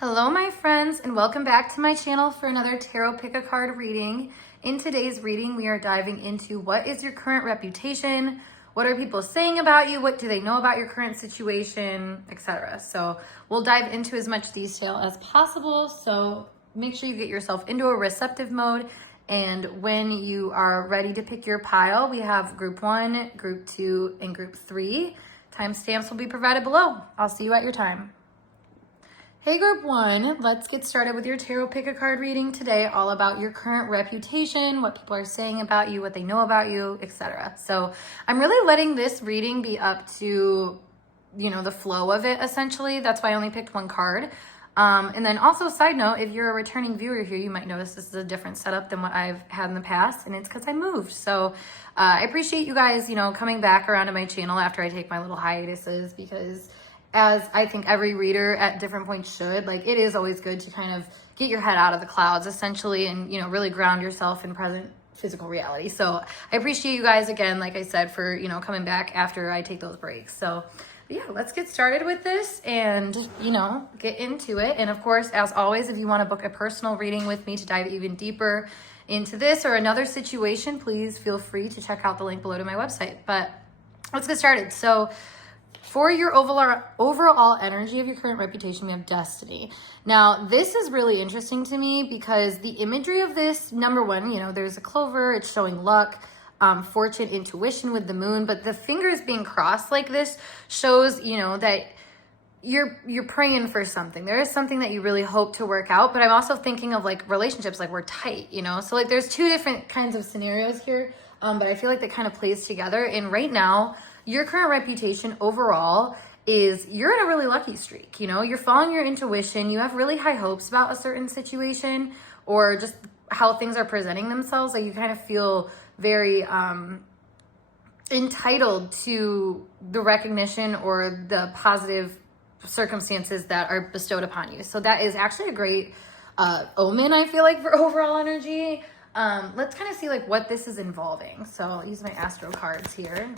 Hello my friends, and welcome back to my channel for another tarot pick a card reading. In today's reading, we are diving into what is your current reputation, what are people saying about you, what do they know about your current situation, etc. So we'll dive into as much detail as possible, so make sure you get yourself into a receptive mode. And when you are ready to pick your pile, we have group 1, group 2, and group 3. Timestamps will be provided below. I'll see you at your time. Hey group 1, let's get started with your tarot pick a card reading today, all about your current reputation, what people are saying about you, what they know about you, etc. So I'm really letting this reading be up to, the flow of it essentially. That's why I only picked one card. And then also side note, if you're a returning viewer here, you might notice this is a different setup than what I've had in the past, and it's because I moved. So I appreciate you guys, coming back around to my channel after I take my little hiatuses, because as I think every reader at different points should, it is always good to kind of get your head out of the clouds essentially and, really ground yourself in present physical reality. So I appreciate you guys again, like I said, for, coming back after I take those breaks. So yeah, let's get started with this and, get into it. And of course, as always, if you want to book a personal reading with me to dive even deeper into this or another situation, please feel free to check out the link below to my website. But let's get started. So for your overall energy of your current reputation, we have destiny. Now, this is really interesting to me because the imagery of this, number one, there's a clover, it's showing luck, fortune, intuition with the moon, but the fingers being crossed like this shows, that you're praying for something. There is something that you really hope to work out, but I'm also thinking of relationships, we're tight, so there's two different kinds of scenarios here, but I feel like that kind of plays together. And right now, your current reputation overall is you're in a really lucky streak. You're following your intuition. You have really high hopes about a certain situation or just how things are presenting themselves. You kind of feel very entitled to the recognition or the positive circumstances that are bestowed upon you. So that is actually a great omen, I feel like, for overall energy. Let's kind of see what this is involving. So I'll use my Astro cards here.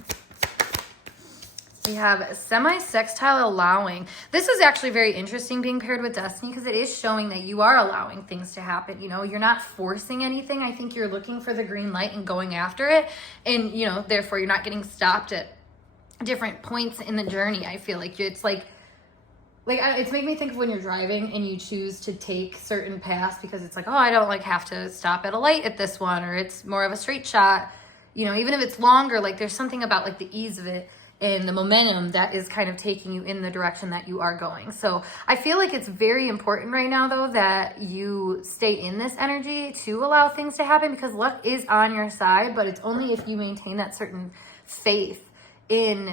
We have semi-sextile allowing. This is actually very interesting being paired with destiny because it is showing that you are allowing things to happen. You're not forcing anything. I think you're looking for the green light and going after it. And, therefore you're not getting stopped at different points in the journey. I feel like it's it's making me think of when you're driving and you choose to take certain paths because it's I don't have to stop at a light at this one, or it's more of a straight shot. Even if it's longer, there's something about the ease of it and the momentum that is kind of taking you in the direction that you are going. So I feel like it's very important right now, though, that you stay in this energy to allow things to happen because luck is on your side, but it's only if you maintain that certain faith in,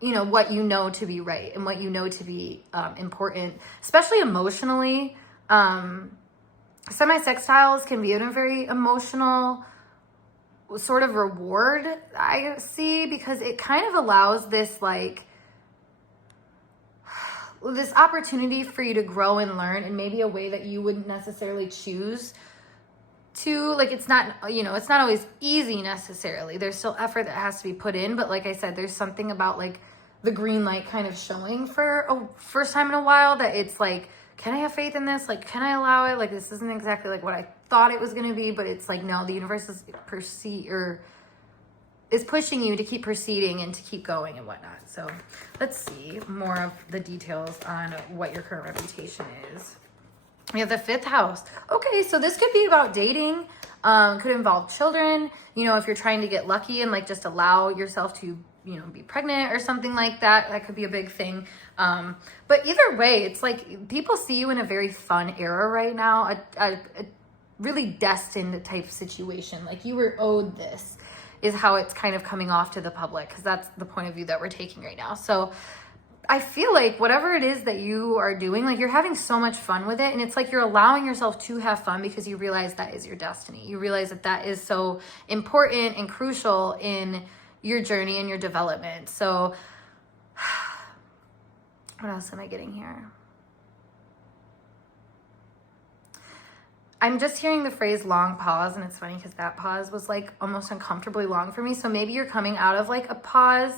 what you know to be right and what you know to be important, especially emotionally. Semi-sextiles can be in a very emotional sort of reward, I see, because it kind of allows this this opportunity for you to grow and learn in maybe a way that you wouldn't necessarily choose to. It's not, it's not always easy necessarily. There's still effort that has to be put in, but like I said, there's something about the green light kind of showing for a first time in a while that it's can I have faith in this? Can I allow it? This isn't exactly what I thought it was going to be, but it's no, the universe is pushing you to keep proceeding and to keep going and whatnot. So let's see more of the details on what your current reputation is. We have the 5th house. Okay, so this could be about dating, could involve children, if you're trying to get lucky and just allow yourself to be pregnant or something like that. That could be a big thing. But either way, it's people see you in a very fun era right now, a really destined type situation. You were owed this is how it's kind of coming off to the public, because that's the point of view that we're taking right now. So I feel whatever it is that you are doing, you're having so much fun with it. And it's you're allowing yourself to have fun because you realize that is your destiny. You realize that that is so important and crucial in your journey and your development. So what else am I getting here? I'm just hearing the phrase long pause, and it's funny because that pause was almost uncomfortably long for me. So maybe you're coming out of a pause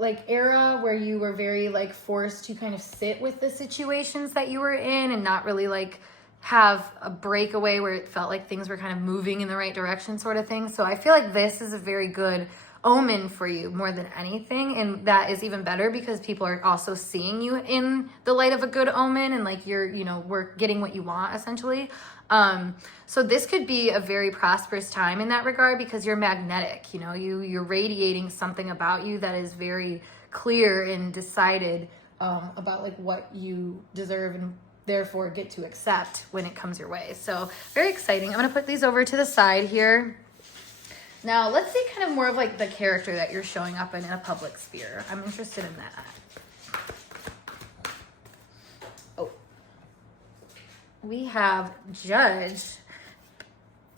like era where you were very like forced to kind of sit with the situations that you were in and not really like have a breakaway where it felt like things were kind of moving in the right direction sort of thing. So I feel like this is a very good omen for you more than anything, and that is even better because people are also seeing you in the light of a good omen, and like you're, you know, we're getting what you want essentially. So this could be a very prosperous time in that regard because you're magnetic, you know, you're radiating something about you that is very clear and decided about like what you deserve and therefore get to accept when it comes your way. So very exciting. I'm going to put these over to the side here. Now, let's see kind of more of like the character that you're showing up in a public sphere. I'm interested in that. Oh. We have Judge,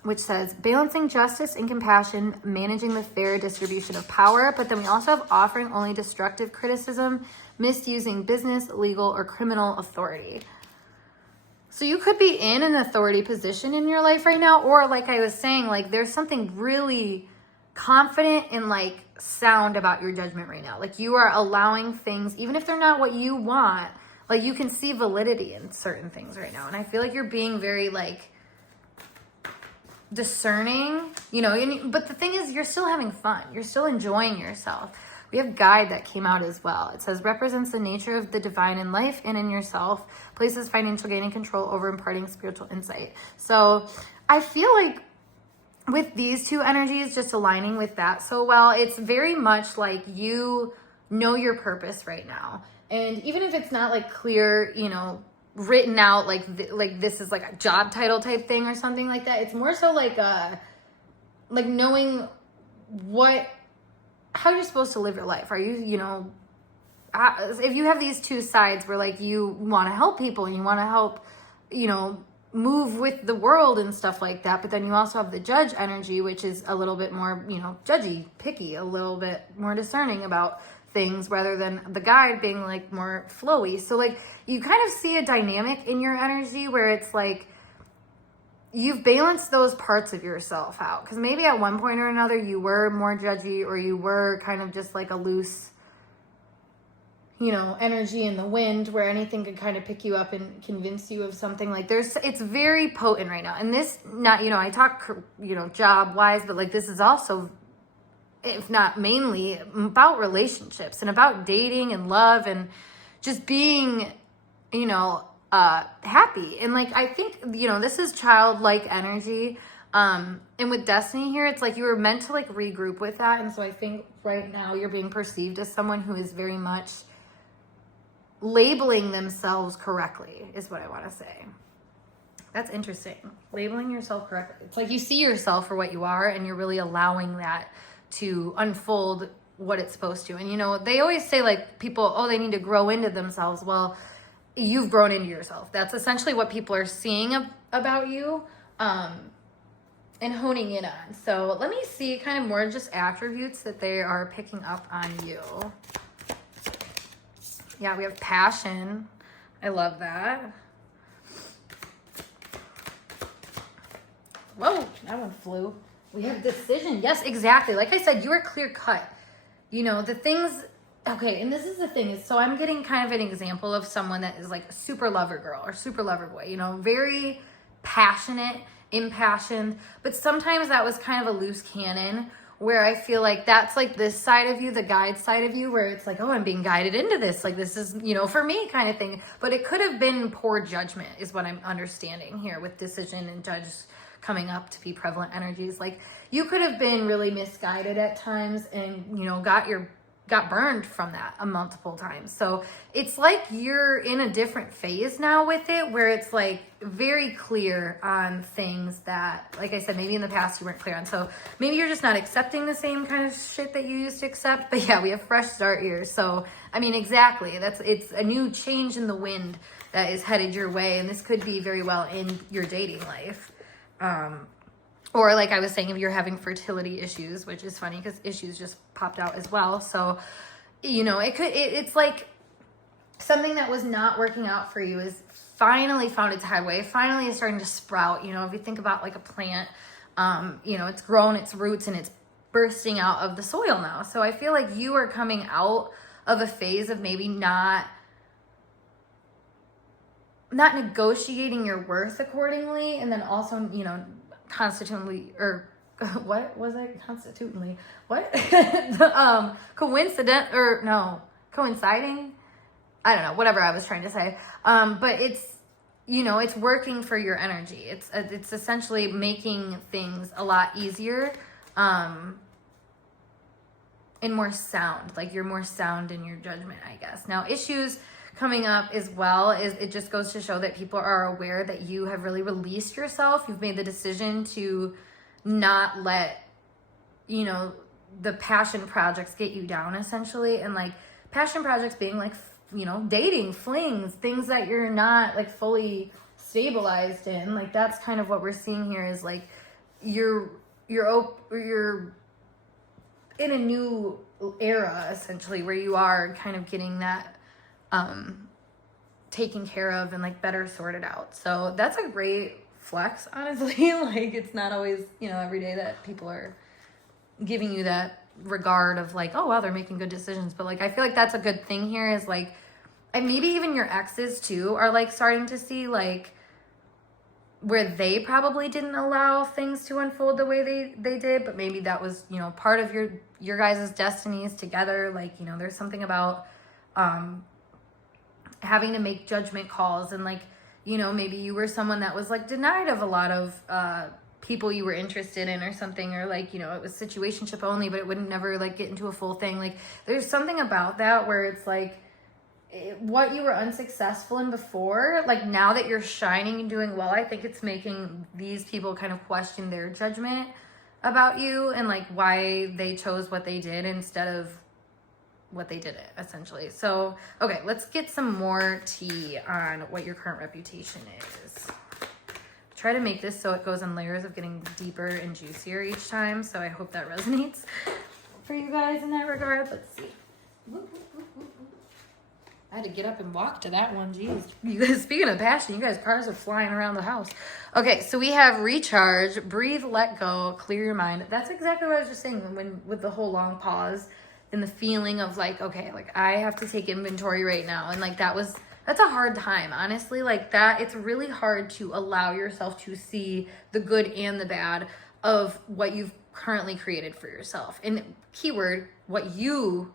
which says balancing justice and compassion, managing the fair distribution of power. But then we also have offering only destructive criticism, misusing business, legal, or criminal authority. So you could be in an authority position in your life right now, or like I was saying, like there's something really confident and like sound about your judgment right now. Like you are allowing things, even if they're not what you want, like you can see validity in certain things right now. And I feel like you're being very like discerning, you know, but the thing is you're still having fun. You're still enjoying yourself. We have Guide that came out as well. It says represents the nature of the divine in life and in yourself, places financial gain and control over imparting spiritual insight. So I feel like with these two energies just aligning with that so well, it's very much like you know your purpose right now. And even if it's not like clear, you know, written out like this is like a job title type thing or something like that, it's more so like knowing how you're supposed to live your life. Are you, you know, if you have these two sides where like you want to help people and you want to help, you know, move with the world and stuff like that, but then you also have the Judge energy, which is a little bit more, you know, judgy, picky, a little bit more discerning about things rather than the Guide being like more flowy. So like you kind of see a dynamic in your energy where it's like you've balanced those parts of yourself out, because maybe at one point or another you were more judgy, or you were kind of just like a loose, you know, energy in the wind where anything could kind of pick you up and convince you of something. Like it's very potent right now. And this, not, you know, I talk, you know, job wise, but like this is also, if not mainly, about relationships and about dating and love and just being, you know, happy. And like I think, you know, this is childlike energy, and with Destiny here, it's like you were meant to like regroup with that. And so I think right now you're being perceived as someone who is very much labeling themselves correctly, is what I want to say. That's interesting. Labeling yourself correctly. It's like you see yourself for what you are, and you're really allowing that to unfold what it's supposed to. And you know, they always say like people, oh, they need to grow into themselves. Well, you've grown into yourself. That's essentially what people are seeing about you, and honing in on. So let me see kind of more just attributes that they are picking up on you. Yeah, we have passion. I love that. Whoa, that one flew. We have decision. Yes, exactly. Like I said, you are clear cut. You know, the things. Okay, and this is the thing is, so I'm getting kind of an example of someone that is like a super lover girl or super lover boy, you know, very passionate, impassioned, but sometimes that was kind of a loose cannon where I feel like that's like this side of you, the Guide side of you, where it's like, oh, I'm being guided into this. Like this is, you know, for me kind of thing, but it could have been poor judgment is what I'm understanding here with decision and Judge coming up to be prevalent energies. Like you could have been really misguided at times and, you know, got burned from that multiple times. So it's like you're in a different phase now with it, where it's like very clear on things that, like I said, maybe in the past you weren't clear on. So maybe you're just not accepting the same kind of shit that you used to accept. But yeah, we have fresh start here. So I mean, exactly, it's a new change in the wind that is headed your way, and this could be very well in your dating life. Or like I was saying, if you're having fertility issues, which is funny because issues just popped out as well. So, you know, it's like something that was not working out for you is finally found its headway, finally is starting to sprout. You know, if you think about like a plant, you know, it's grown its roots and it's bursting out of the soil now. So I feel like you are coming out of a phase of maybe not negotiating your worth accordingly, and then also, you know, constitutionally, or what was it? Constitutionally, what? Coinciding? I don't know, whatever I was trying to say. But it's, you know, it's working for your energy. It's essentially making things a lot easier, and more sound. Like, you're more sound in your judgment, I guess. Now, issues coming up as well is, it just goes to show that people are aware that you have really released yourself. You've made the decision to not let, you know, the passion projects get you down, essentially. And like, passion projects being like, you know, dating, flings, things that you're not like fully stabilized in. Like, that's kind of what we're seeing here, is like you're in a new era, essentially, where you are kind of getting that taken care of and like better sorted out. So that's a great flex, honestly. Like, it's not always, you know, every day that people are giving you that regard of like, oh wow, they're making good decisions. But like, I feel like that's a good thing here, is like, and maybe even your exes too are like starting to see like where they probably didn't allow things to unfold the way they did, but maybe that was, you know, part of your guys' destinies together. Like, you know, there's something about having to make judgment calls, and like, you know, maybe you were someone that was like denied of a lot of people you were interested in or something, or like, you know, it was situationship only, but it would never like get into a full thing. Like, there's something about that where it's like, what you were unsuccessful in before, like now that you're shining and doing well, I think it's making these people kind of question their judgment about you and like why they chose what they did instead of what they didn't, essentially. So, okay, let's get some more tea on what your current reputation is. Try to make this so it goes in layers of getting deeper and juicier each time. So I hope that resonates for you guys in that regard. Let's see. I had to get up and walk to that one. Jeez. You guys, speaking of passion, you guys, cars are flying around the house. Okay, so we have recharge, breathe, let go, clear your mind. That's exactly what I was just saying with the whole long pause and the feeling of like, okay, like I have to take inventory right now. And like that's a hard time, honestly. Like that, it's really hard to allow yourself to see the good and the bad of what you've currently created for yourself. And keyword, what you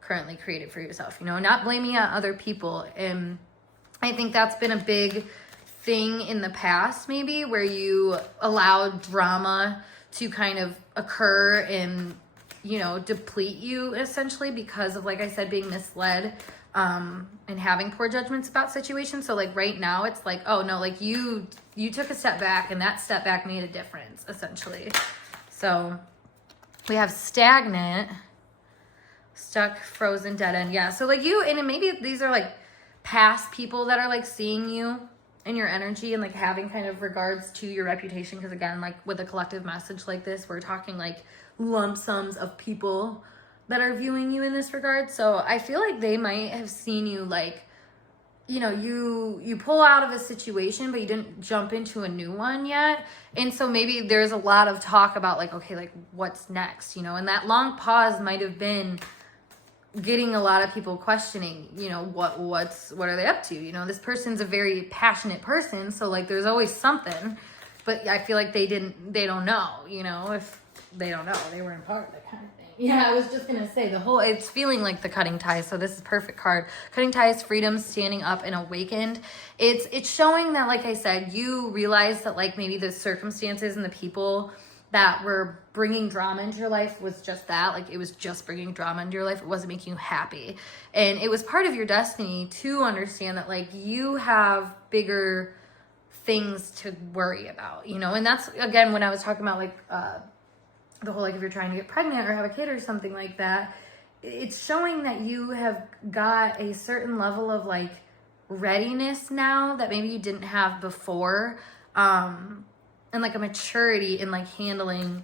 currently created for yourself, you know, not blaming on other people. And I think that's been a big thing in the past, maybe, where you allowed drama to kind of occur and, you know, deplete you essentially because of, like I said, being misled and having poor judgments about situations. So like right now it's like, oh no, like you took a step back and that step back made a difference, essentially. So we have stagnant, stuck, frozen, dead end. Yeah. So like you, and maybe these are like past people that are like seeing you and your energy and like having kind of regards to your reputation. Cause again, like with a collective message like this, we're talking like lump sums of people that are viewing you in this regard. So I feel like they might have seen you like, you know, you pull out of a situation, but you didn't jump into a new one yet. And so maybe there's a lot of talk about like, okay, like what's next, you know, and that long pause might have been getting a lot of people questioning, you know, what are they up to? You know, this person's a very passionate person. So like, there's always something, but I feel like they don't know, you know, if they don't know, they weren't part of that kind of thing. Yeah, I was just going to say it's feeling like the cutting ties. So this is perfect card. Cutting ties, freedom, standing up and awakened. It's showing that, like I said, you realize that like maybe the circumstances and the people that were bringing drama into your life was just that. Like it was just bringing drama into your life. It wasn't making you happy. And it was part of your destiny to understand that like you have bigger things to worry about, you know? And that's, again, when I was talking about like, the whole, like if you're trying to get pregnant or have a kid or something like that, it's showing that you have got a certain level of like readiness now that maybe you didn't have before. And like a maturity in like handling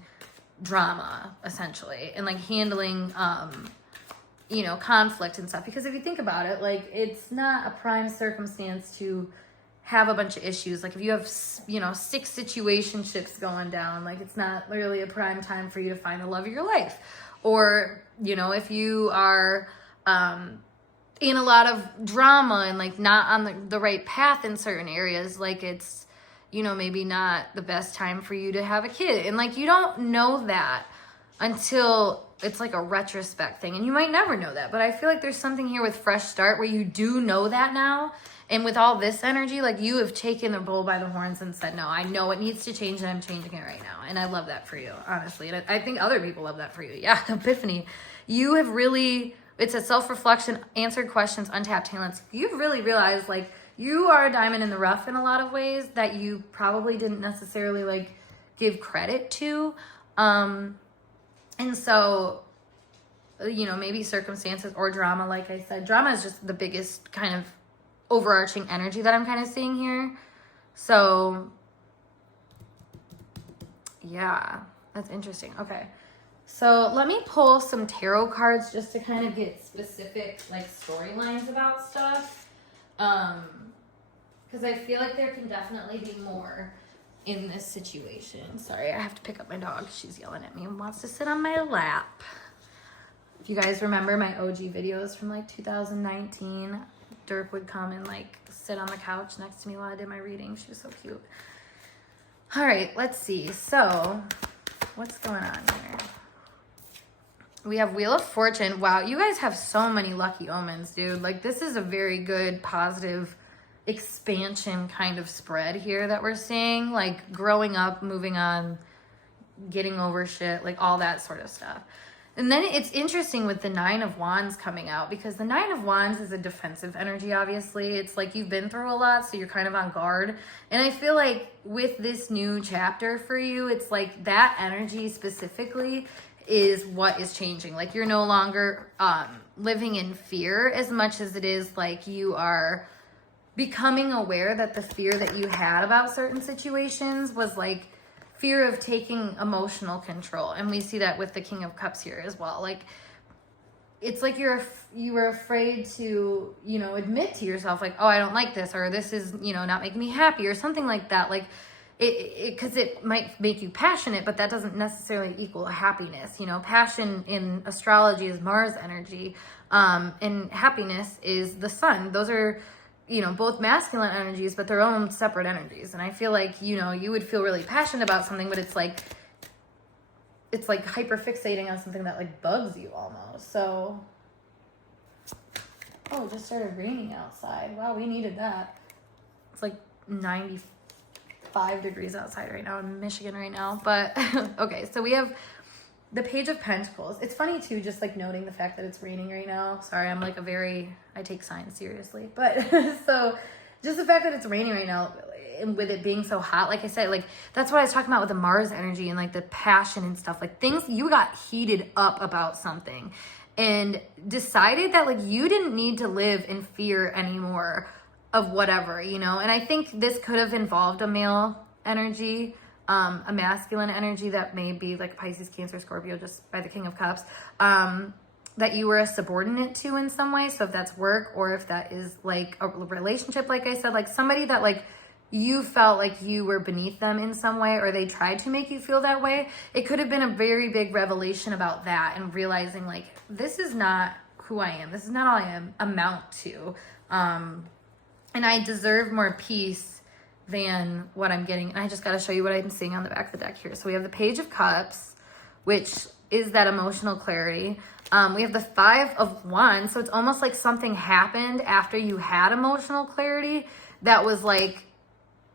drama, essentially, and like handling, you know, conflict and stuff. Because if you think about it, like it's not a prime circumstance to have a bunch of issues. Like if you have, 6 situationships going down, like it's not really a prime time for you to find the love of your life. Or, if you are in a lot of drama and like not on the right path in certain areas, like it's, maybe not the best time for you to have a kid. And like, you don't know that until it's like a retrospect thing. And you might never know that, but I feel like there's something here with fresh start where you do know that now. And with all this energy, like you have taken the bull by the horns and said, no, I know it needs to change and I'm changing it right now. And I love that for you, honestly. And I think other people love that for you. Yeah, epiphany. You have really, it's a self-reflection, answered questions, untapped talents. You've really realized like you are a diamond in the rough in a lot of ways that you probably didn't necessarily like give credit to. And so, maybe circumstances or drama, like I said, drama is just the biggest kind of overarching energy that I'm kind of seeing here. So, yeah, that's interesting. Okay. So let me pull some tarot cards just to kind of get specific like storylines about stuff. Because I feel like there can definitely be more in this situation. Sorry, I have to pick up my dog. She's yelling at me and wants to sit on my lap. If you guys remember my OG videos from like 2019, Dirk would come and like sit on the couch next to me while I did my reading. She was so cute. All right, let's see. So what's going on here? We have Wheel of Fortune. Wow, you guys have so many lucky omens, dude. Like this is a very good, positive expansion kind of spread here that we're seeing. Like growing up, moving on, getting over shit, like all that sort of stuff. And then it's interesting with the 9 of Wands coming out because the 9 of Wands is a defensive energy, obviously. It's like you've been through a lot, so you're kind of on guard. And I feel like with this new chapter for you, it's like that energy specifically is what is changing. Like you're no longer living in fear as much as it is like you are becoming aware that the fear that you had about certain situations was like fear of taking emotional control. And we see that with the King of Cups here as well. Like it's like you were afraid to, admit to yourself like, oh, I don't like this, or this is, not making me happy, or something like that. Like because it might make you passionate, but that doesn't necessarily equal happiness. Passion in astrology is Mars energy, and happiness is the sun. Those are, both masculine energies, but their own separate energies. And I feel like, you would feel really passionate about something, but it's like hyper fixating on something that like bugs you almost. So, oh, it just started raining outside. Wow, we needed that. It's like 95 degrees outside right now in Michigan right now. But okay, so we have the Page of Pentacles. It's funny too, just like noting the fact that it's raining right now. Sorry, I'm like I take signs seriously. But so just the fact that it's raining right now and with it being so hot, like I said, like that's what I was talking about with the Mars energy and like the passion and stuff. Like things, you got heated up about something and decided that like you didn't need to live in fear anymore of whatever, and I think this could have involved a male energy, a masculine energy that may be like Pisces, Cancer, Scorpio, just by the King of Cups, that you were a subordinate to in some way. So if that's work or if that is like a relationship, like I said, like somebody that like you felt like you were beneath them in some way, or they tried to make you feel that way, it could have been a very big revelation about that and realizing like, this is not who I am. This is not all I amount to. And I deserve more peace than what I'm getting. And I just got to show you what I'm seeing on the back of the deck here. So we have the Page of Cups, which is that emotional clarity. We have the 5 of Wands. So it's almost like something happened after you had emotional clarity that was like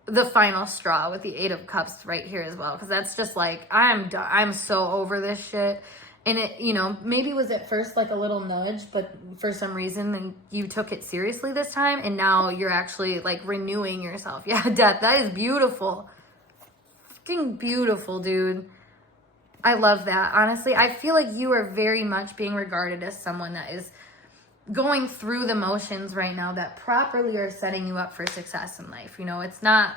the final straw with the 8 of Cups right here as well. Because that's just like, I'm done. I'm so over this shit. And it, maybe was at first like a little nudge, but for some reason then you took it seriously this time. And now you're actually like renewing yourself. Yeah, Death, that is beautiful. Fucking beautiful, dude. I love that. Honestly, I feel like you are very much being regarded as someone that is going through the motions right now that properly are setting you up for success in life. It's not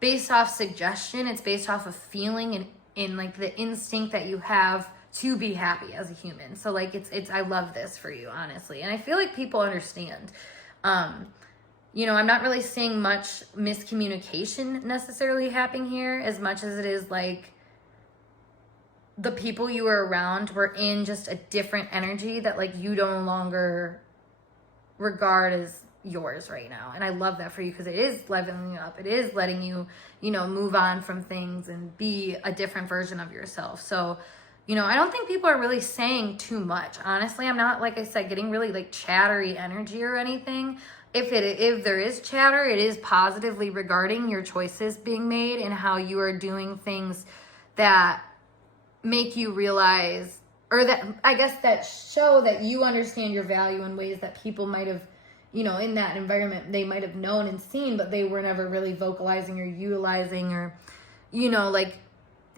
based off suggestion. It's based off of feeling and in like the instinct that you have to be happy as a human. So like it's I love this for you, honestly. And I feel like people understand. I'm not really seeing much miscommunication necessarily happening here as much as it is like the people you were around were in just a different energy that like you no longer regard as yours right now. And I love that for you because it is leveling you up. It is letting you, move on from things and be a different version of yourself. So, I don't think people are really saying too much. Honestly, I'm not, like I said, getting really like chattery energy or anything. If there is chatter, it is positively regarding your choices being made and how you are doing things that make you realize, or that I guess that show that you understand your value in ways that people might have, in that environment, they might have known and seen, but they were never really vocalizing or utilizing or, like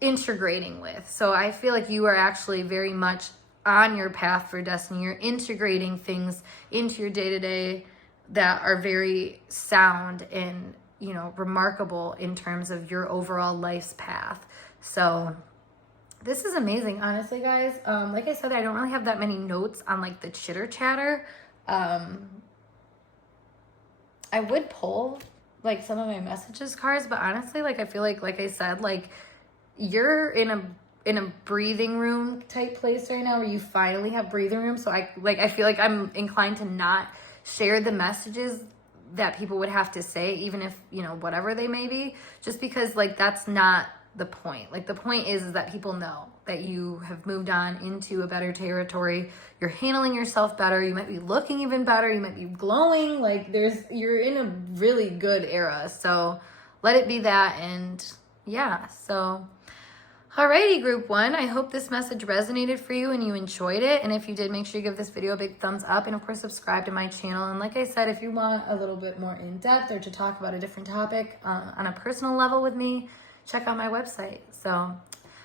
integrating with. So I feel like you are actually very much on your path for destiny. You're integrating things into your day-to-day that are very sound and, remarkable in terms of your overall life's path. So this is amazing, honestly, guys. Like I said, I don't really have that many notes on like the chitter chatter. I would pull like some of my messages cards, but honestly, like I feel like I said, like you're in a breathing room type place right now where you finally have breathing room. So I feel like I'm inclined to not share the messages that people would have to say, even if, whatever they may be, just because like that's not the point. Like the point is that people know that you have moved on into a better territory. You're handling yourself better. You might be looking even better. You might be glowing. Like you're in a really good era. So let it be that. And yeah, so alrighty, group one. I hope this message resonated for you and you enjoyed it. And if you did, make sure you give this video a big thumbs up and of course subscribe to my channel. And like I said, if you want a little bit more in depth or to talk about a different topic on a personal level with me, check out my website. So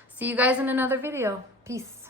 see you guys in another video. Peace.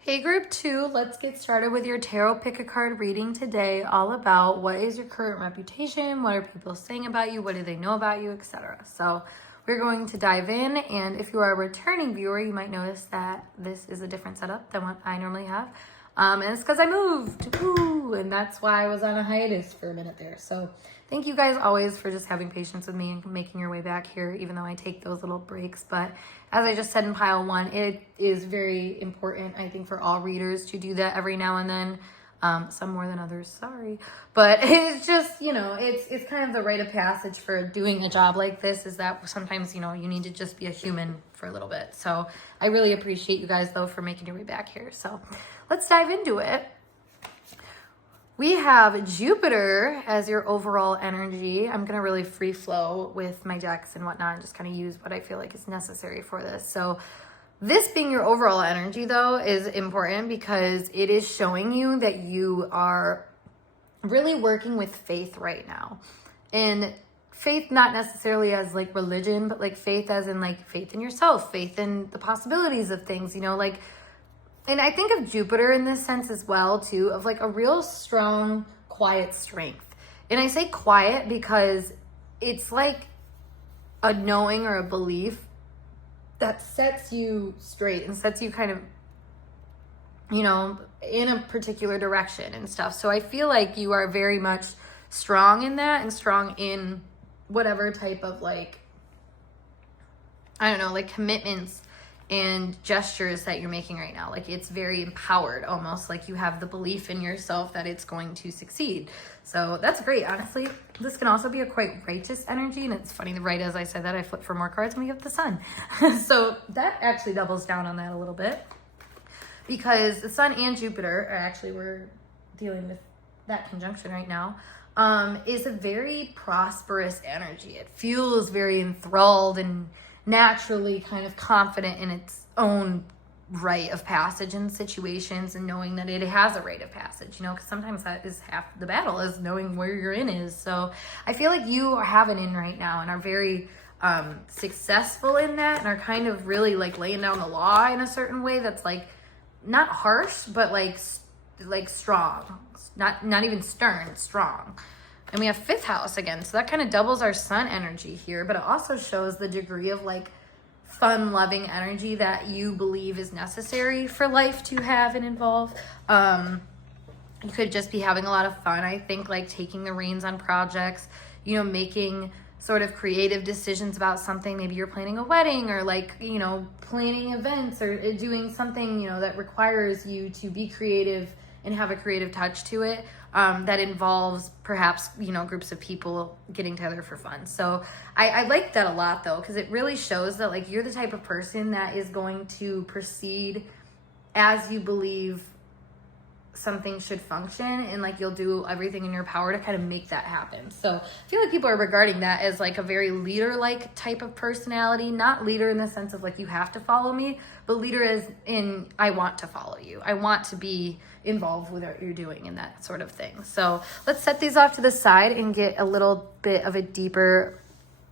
Hey group two, let's get started with your tarot pick a card reading today, all about what is your current reputation, what are people saying about you, what do they know about you, etc. So we're going to dive in, and if you are a returning viewer, you might notice that this is a different setup than what I normally have. And it's because I moved, and that's why I was on a hiatus for a minute there. So thank you guys always for just having patience with me and making your way back here, even though I take those little breaks. But as I just said in pile one, it is very important, I think, for all readers to do that every now and then. Some more than others, sorry. But it's just, it's kind of the rite of passage for doing a job like this, is that sometimes, you need to just be a human for a little bit. So I really appreciate you guys, though, for making your way back here. So let's dive into it. We have Jupiter as your overall energy. I'm going to really free flow with my decks and whatnot and just kind of use what I feel like is necessary for this. So this being your overall energy, though, is important because it is showing you that you are really working with faith right now. And faith not necessarily as like religion, but like faith as in like faith in yourself, faith in the possibilities of things, like. And I think of Jupiter in this sense as well, too, of like a real strong, quiet strength. And I say quiet because it's like a knowing or a belief that sets you straight and sets you kind of, in a particular direction and stuff. So I feel like you are very much strong in that and strong in whatever type of like, I don't know, like commitments and gestures that you're making right now. Like it's very empowered, almost like you have the belief in yourself that it's going to succeed. So that's great. Honestly, this can also be a quite righteous energy. And it's funny, right as I said that, I flipped for more cards and we have the sun. So that actually doubles down on that a little bit, because the sun and Jupiter are actually, we're dealing with that conjunction right now, is a very prosperous energy. It feels very enthralled and naturally kind of confident in its own rite of passage in situations, and knowing that it has a rite of passage, because sometimes that is half the battle, is knowing where your in is. So I feel like you have an in right now and are very successful in that, and are kind of really like laying down the law in a certain way that's like not harsh, but like strong, not even stern, strong. And we have fifth house again, so that kind of doubles our sun energy here, but it also shows the degree of like fun loving energy that you believe is necessary for life to have and involve. You could just be having a lot of fun. I think like taking the reins on projects, you know, making sort of creative decisions about something. Maybe you're planning a wedding, or like, you know, planning events, or doing something, you know, that requires you to be creative and have a creative touch to it, that involves perhaps, you know, groups of people getting together for fun. So I like that a lot though, because it really shows that like you're the type of person that is going to proceed as you believe something should function, and like you'll do everything in your power to kind of make that happen. So I feel like people are regarding that as like a very leader-like type of personality. Not leader in the sense of like you have to follow me, but leader as in I want to follow you. I want to be involved with what you're doing and that sort of thing. So let's set these off to the side and get a little bit of a deeper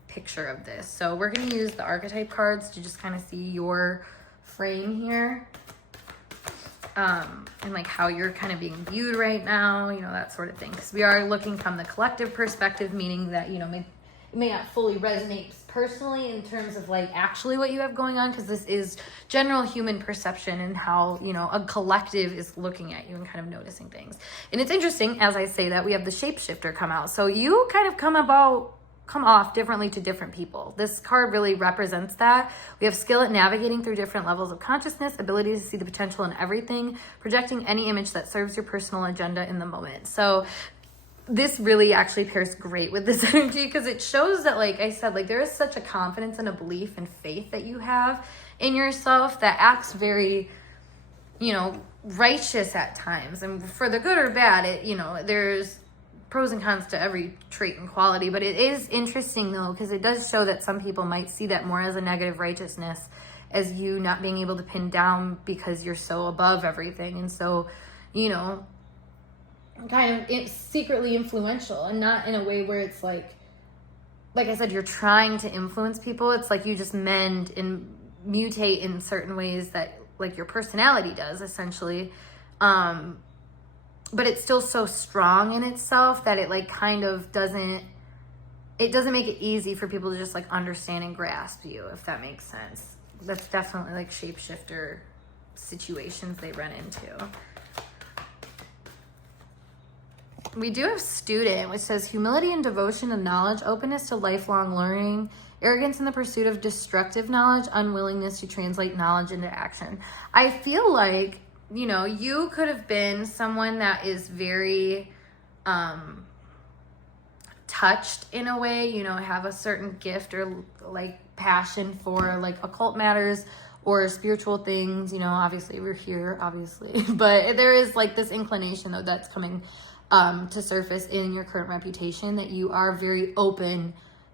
picture of this. So we're going to use the archetype cards to just kind of see your frame here. And like how you're kind of being viewed right now, you know, that sort of thing. Because we are looking from the collective perspective, meaning that, you know, it may not fully resonate personally in terms of like actually what you have going on, because this is general human perception and how, you know, a collective is looking at you and kind of noticing things. And it's interesting, as I say that, we have the shapeshifter come out. So you kind of come off differently to different people. This card really represents that. We have skill at navigating through different levels of consciousness, ability to see the potential in everything, projecting any image that serves your personal agenda in the moment. So this really actually pairs great with this energy, because it shows that, like I said, like there is such a confidence and a belief and faith that you have in yourself that acts very, you know, righteous at times. And for the good or bad, it, you know, there's pros and cons to every trait and quality, but it is interesting though, because it does show that some people might see that more as a negative righteousness, as you not being able to pin down because you're so above everything, and so, you know, kind of secretly influential, and not in a way where it's like I said, you're trying to influence people. It's like you just mend and mutate in certain ways that like your personality does essentially. But it's still so strong in itself that it like kind of doesn't make it easy for people to just like understand and grasp you, if that makes sense. That's definitely like shapeshifter situations they run into. We do have student, which says humility and devotion to knowledge, openness to lifelong learning, arrogance in the pursuit of destructive knowledge, unwillingness to translate knowledge into action. I feel like, you know, you could have been someone that is very touched in a way, you know, have a certain gift or like passion for like occult matters or spiritual things, you know. Obviously we're here, obviously, but there is like this inclination though that's coming to surface in your current reputation, that you are very open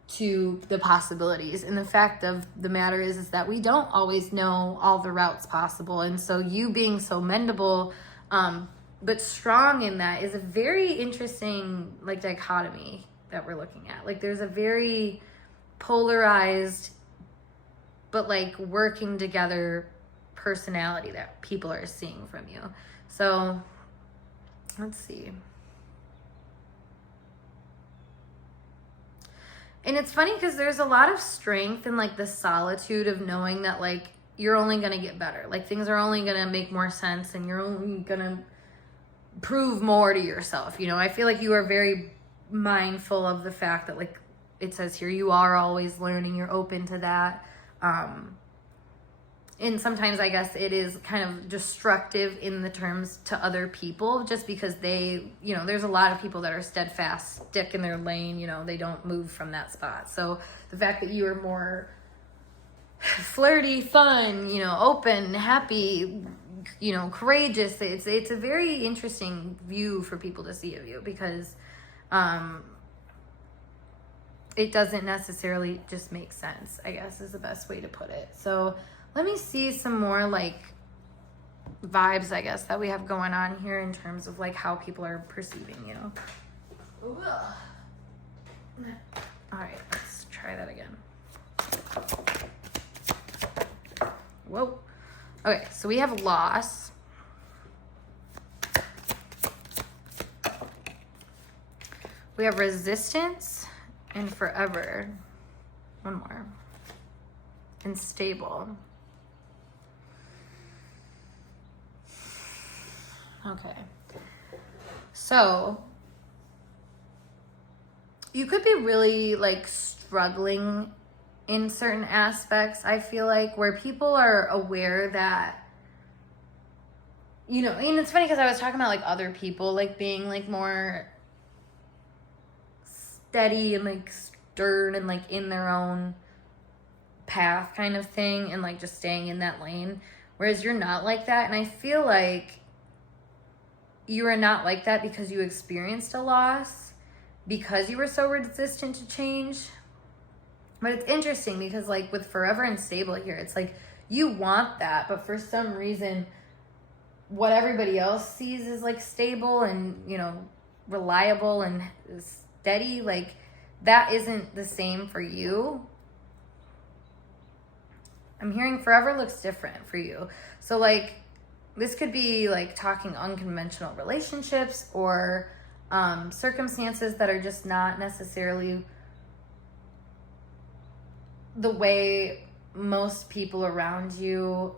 to the possibilities. And the fact of the matter is that we don't always know all the routes possible. And so you being so mendable, but strong in that, is a very interesting like dichotomy that we're looking at. Like there's a very polarized, but like working together personality that people are seeing from you. So let's see. And it's funny because there's a lot of strength in like the solitude of knowing that like you're only going to get better. Like things are only going to make more sense, and you're only going to prove more to yourself. You know, I feel like you are very mindful of the fact that like it says here, you are always learning, you're open to that. And sometimes I guess it is kind of destructive in the terms to other people, just because they, you know, there's a lot of people that are steadfast, stick in their lane, you know, they don't move from that spot. So the fact that you are more flirty, fun, you know, open, happy, you know, courageous, it's a very interesting view for people to see of you, because it doesn't necessarily just make sense, I guess is the best way to put it. So let me see some more like vibes, I guess, that we have going on here in terms of like how people are perceiving you. All right, let's try that again. Whoa. Okay, so we have loss. We have resistance and forever. One more. And stable. Okay. So you could be really like struggling in certain aspects, I feel like, where people are aware that, you know, and it's funny because I was talking about like other people like being like more steady and like stern and like in their own path kind of thing and like just staying in that lane, whereas you're not like that. And I feel like you are not like that because you experienced a loss, because you were so resistant to change. But it's interesting because like with forever and stable here, it's like you want that, but for some reason what everybody else sees as like stable and, you know, reliable and steady, like that isn't the same for you. I'm hearing forever looks different for you. So like this could be like talking unconventional relationships or circumstances that are just not necessarily the way most people around you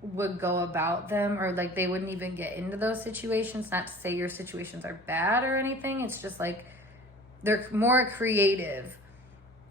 would go about them, or like they wouldn't even get into those situations. Not to say your situations are bad or anything. It's just like they're more creative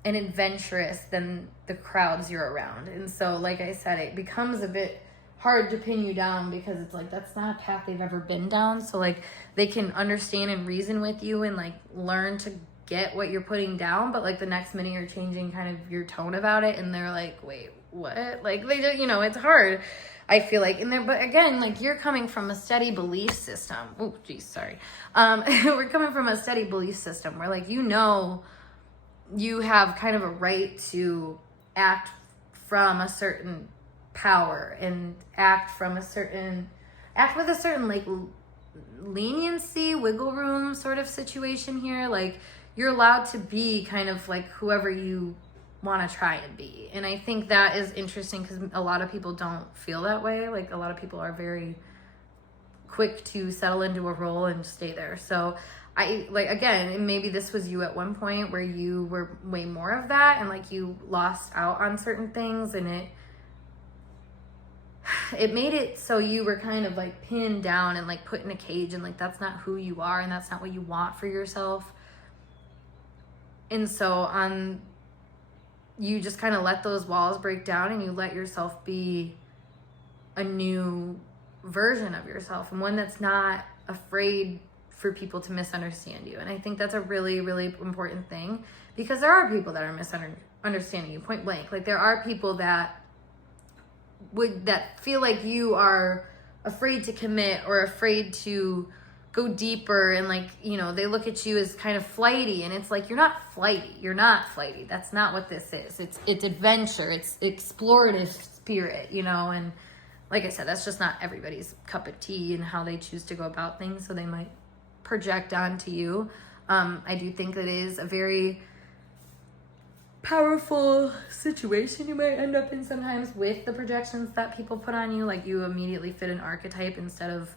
and adventurous than the crowds you're around. And so, like I said, it becomes a bit hard to pin you down because it's like that's not a path they've ever been down. So like they can understand and reason with you and like learn to get what you're putting down, but like the next minute you're changing kind of your tone about it and they're like, wait, what? Like they don't, you know, it's hard, I feel like. And then, but again, like you're coming from a steady belief system. Oh geez, sorry. We're coming from a steady belief system where like, you know, you have kind of a right to act from a certain power and act with a certain like leniency, wiggle room sort of situation here. Like you're allowed to be kind of like whoever you want to try and be. And I think that is interesting because a lot of people don't feel that way. Like a lot of people are very quick to settle into a role and stay there. So I like, again, and maybe this was you at one point where you were way more of that and like you lost out on certain things, and it made it so you were kind of like pinned down and like put in a cage, and like that's not who you are and that's not what you want for yourself. And so you just kind of let those walls break down and you let yourself be a new version of yourself, and one that's not afraid for people to misunderstand you. And I think that's a really, really important thing, because there are people that are misunderstanding you, point blank. Like there are people that feel like you are afraid to commit or afraid to go deeper, and like, you know, they look at you as kind of flighty, and it's like, you're not flighty. That's not what this is. It's adventure, it's explorative spirit, you know. And like I said, that's just not everybody's cup of tea and how they choose to go about things, so they might project onto you. I do think that it is a very powerful situation you might end up in sometimes with the projections that people put on you. Like you immediately fit an archetype instead of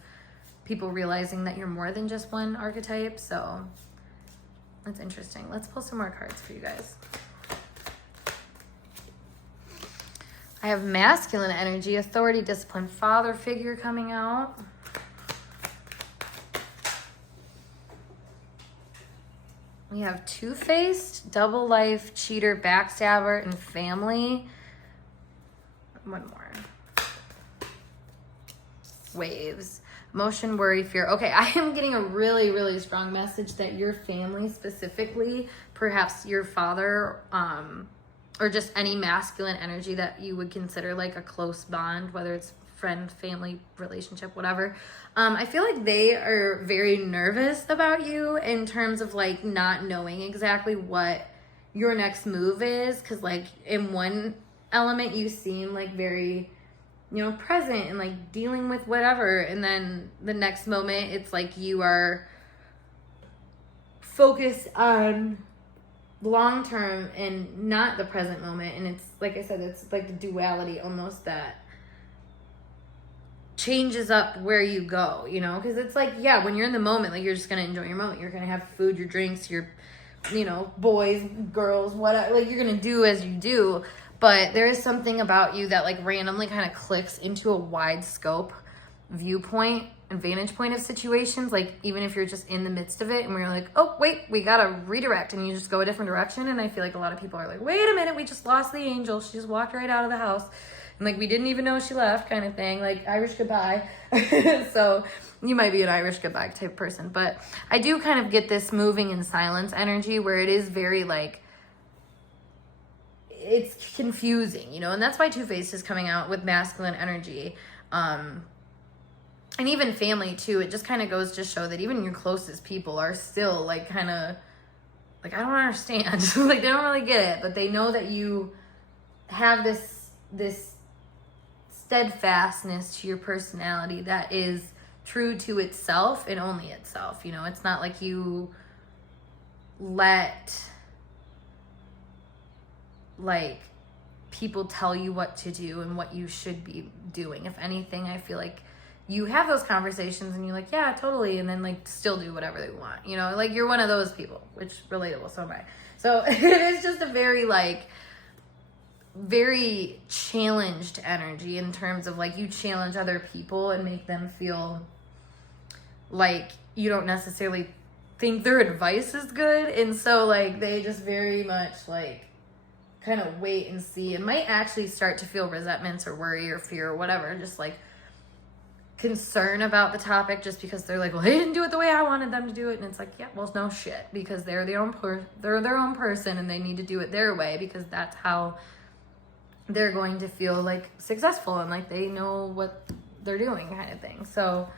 people realizing that you're more than just one archetype. So that's interesting. Let's pull some more cards for you guys. I have masculine energy, authority, discipline, father figure coming out. We have two-faced, double life, cheater, backstabber, and family. One more. Waves. Emotion, worry, fear. Okay, I am getting a really, really strong message that your family specifically, perhaps your father, or just any masculine energy that you would consider like a close bond, whether it's friend, family, relationship, whatever. I feel like they are very nervous about you in terms of like not knowing exactly what your next move is. Cause like in one element you seem like very, you know, present and like dealing with whatever. And then the next moment it's like you are focused on long term and not the present moment. And it's like I said, it's like the duality almost that changes up where you go, you know, because it's like, yeah, when you're in the moment, like you're just gonna enjoy your moment. You're gonna have food, your drinks, your, you know, boys, girls, whatever, like you're gonna do as you do. But there is something about you that like randomly kind of clicks into a wide scope viewpoint vantage point of situations, like even if you're just in the midst of it and we're like, oh wait, we gotta redirect, and you just go a different direction. And I feel like a lot of people are like, wait a minute, we just lost the angel, she just walked right out of the house, and like we didn't even know she left, kind of thing, like Irish goodbye. So you might be an Irish goodbye type person, but I do kind of get this moving in silence energy where it is very like, it's confusing, you know, and that's why Two-Faced is coming out with masculine energy. And even family too, it just kind of goes to show that even your closest people are still like kind of like, I don't understand. Like they don't really get it, but they know that you have this steadfastness to your personality that is true to itself and only itself. You know, it's not like you let like people tell you what to do and what you should be doing. If anything, I feel like you have those conversations and you're like, yeah, totally, and then like still do whatever they want, you know, like you're one of those people, which relatable, so am I. So it is just a very like very challenged energy in terms of like you challenge other people and make them feel like you don't necessarily think their advice is good, and so like they just very much like kind of wait and see and might actually start to feel resentments or worry or fear or whatever, just like concern about the topic, just because they're like, well, they didn't do it the way I wanted them to do it. And it's like, yeah, well, no shit, because they're their own person and they need to do it their way, because that's how they're going to feel like successful and like they know what they're doing, kind of thing. So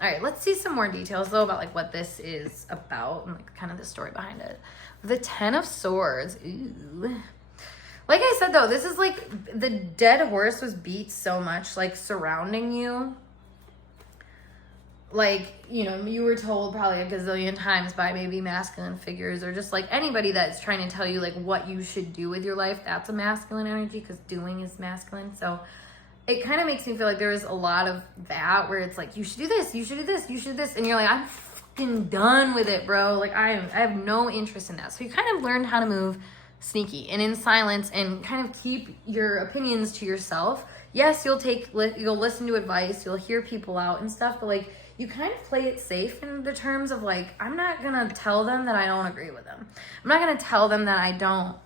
all right, let's see some more details though about like what this is about and like kind of the story behind it. The 10 of Swords. Ooh. Like I said though, this is like the dead horse was beat so much, like surrounding you. Like, you know, you were told probably a gazillion times by maybe masculine figures, or just like anybody that's trying to tell you like what you should do with your life. That's a masculine energy, because doing is masculine. So it kind of makes me feel like there is a lot of that where it's like, you should do this, you should do this, you should do this. And you're like, I'm fucking done with it, bro. Like I have no interest in that. So you kind of learned how to move sneaky and in silence and kind of keep your opinions to yourself. Yes, you'll listen to advice, you'll hear people out and stuff, but like you kind of play it safe in the terms of like, I'm not gonna tell them that I don't agree with them. I'm not gonna tell them that I don't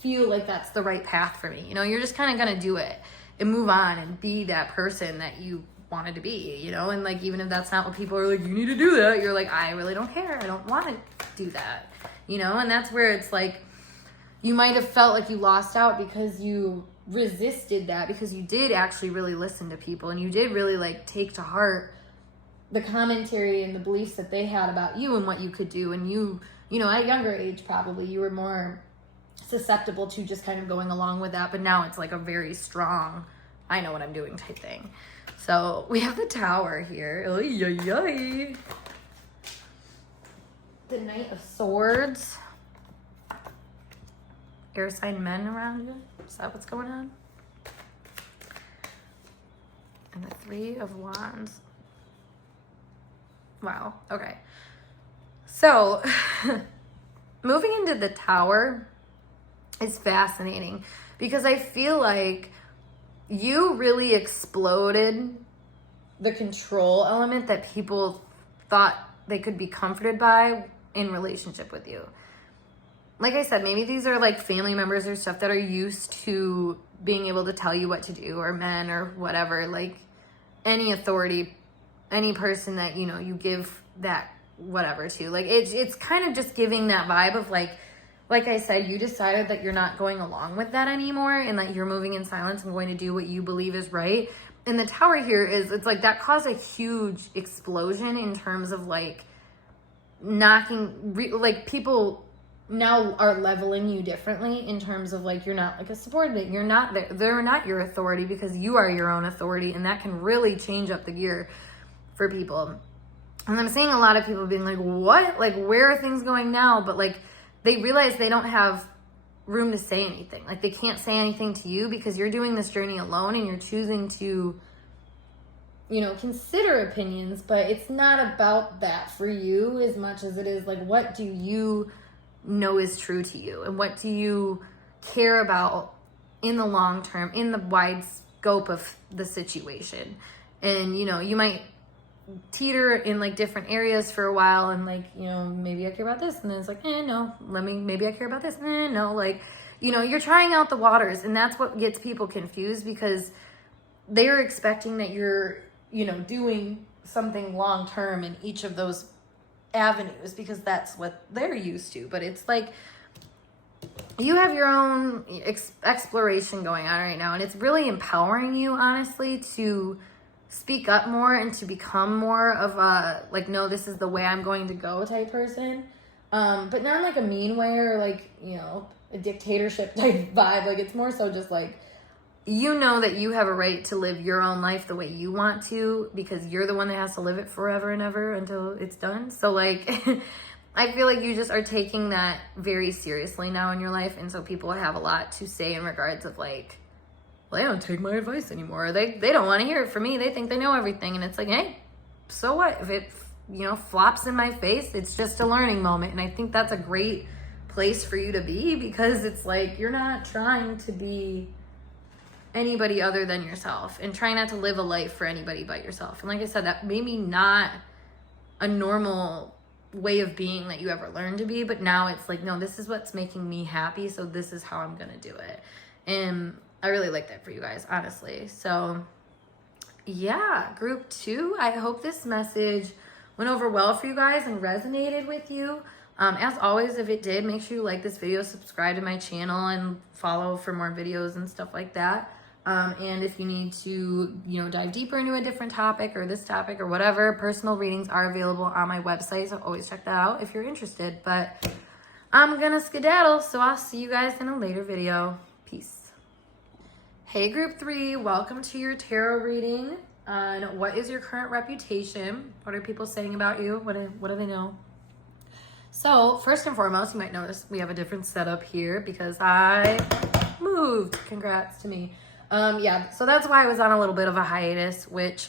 feel like that's the right path for me. You know, you're just kind of gonna do it and move on and be that person that you wanted to be, you know? And like, even if that's not what people are like, you need to do that, you're like, I really don't care. I don't want to do that, you know? And that's where it's like, you might have felt like you lost out because you resisted that, because you did actually really listen to people and you did really like take to heart the commentary and the beliefs that they had about you and what you could do. And you know, at a younger age, probably you were more susceptible to just kind of going along with that. But now it's like a very strong, I know what I'm doing type thing. So we have the Tower here. Oy, oy, oy. The Knight of Swords. Air sign men around you? Is that what's going on? And the Three of Wands. Wow, okay. So, moving into the Tower is fascinating, because I feel like you really exploded the control element that people thought they could be comforted by in relationship with you. Like I said, maybe these are like family members or stuff that are used to being able to tell you what to do, or men or whatever, like any authority, any person that, you know, you give that whatever to. Like it's kind of just giving that vibe of like I said, you decided that you're not going along with that anymore, and that you're moving in silence and going to do what you believe is right. And the Tower here is, it's like that caused a huge explosion in terms of like like people now are leveling you differently in terms of like, you're not like a subordinate, you're not they're not your authority, because you are your own authority, and that can really change up the gear for people. And I'm seeing a lot of people being like, what? Like, where are things going now? But like, they realize they don't have room to say anything. Like, they can't say anything to you because you're doing this journey alone, and you're choosing to, you know, consider opinions, but it's not about that for you as much as it is like, what do you know is true to you, and what do you care about in the long term, in the wide scope of the situation. And, you know, you might teeter in like different areas for a while, and like, you know, maybe I care about this, and then it's like, no, maybe I care about this, no, like, you know, you're trying out the waters, and that's what gets people confused, because they're expecting that you're, you know, doing something long term in each of those avenues, because that's what they're used to. But it's like, you have your own exploration going on right now, and it's really empowering you, honestly, to speak up more and to become more of a, like, no, this is the way I'm going to go type person. But not in like a mean way or like, you know, a dictatorship type vibe. Like, it's more so just like, you know that you have a right to live your own life the way you want to, because you're the one that has to live it forever and ever until it's done. So like, I feel like you just are taking that very seriously now in your life. And so people have a lot to say in regards of like, well, they don't take my advice anymore. They don't want to hear it from me. They think they know everything. And it's like, hey, so what? If it, you know, flops in my face, it's just a learning moment. And I think that's a great place for you to be, because it's like, you're not trying to be anybody other than yourself, and trying not to live a life for anybody but yourself. And like I said, that maybe not a normal way of being that you ever learned to be, but now it's like, no, this is what's making me happy, so this is how I'm gonna do it. And I really like that for you guys, honestly. So yeah, group 2, I hope this message went over well for you guys and resonated with you. As always, if it did, make sure you like this video, subscribe to my channel, and follow for more videos and stuff like that. And if you need to, you know, dive deeper into a different topic or this topic or whatever, personal readings are available on my website, so always check that out if you're interested. But I'm gonna skedaddle, so I'll see you guys in a later video. Peace. Hey group 3, welcome to your tarot reading on what is your current reputation? What are people saying about you? What do they know? So first and foremost, you might notice we have a different setup here because I moved. Congrats to me. Yeah, so that's why I was on a little bit of a hiatus, which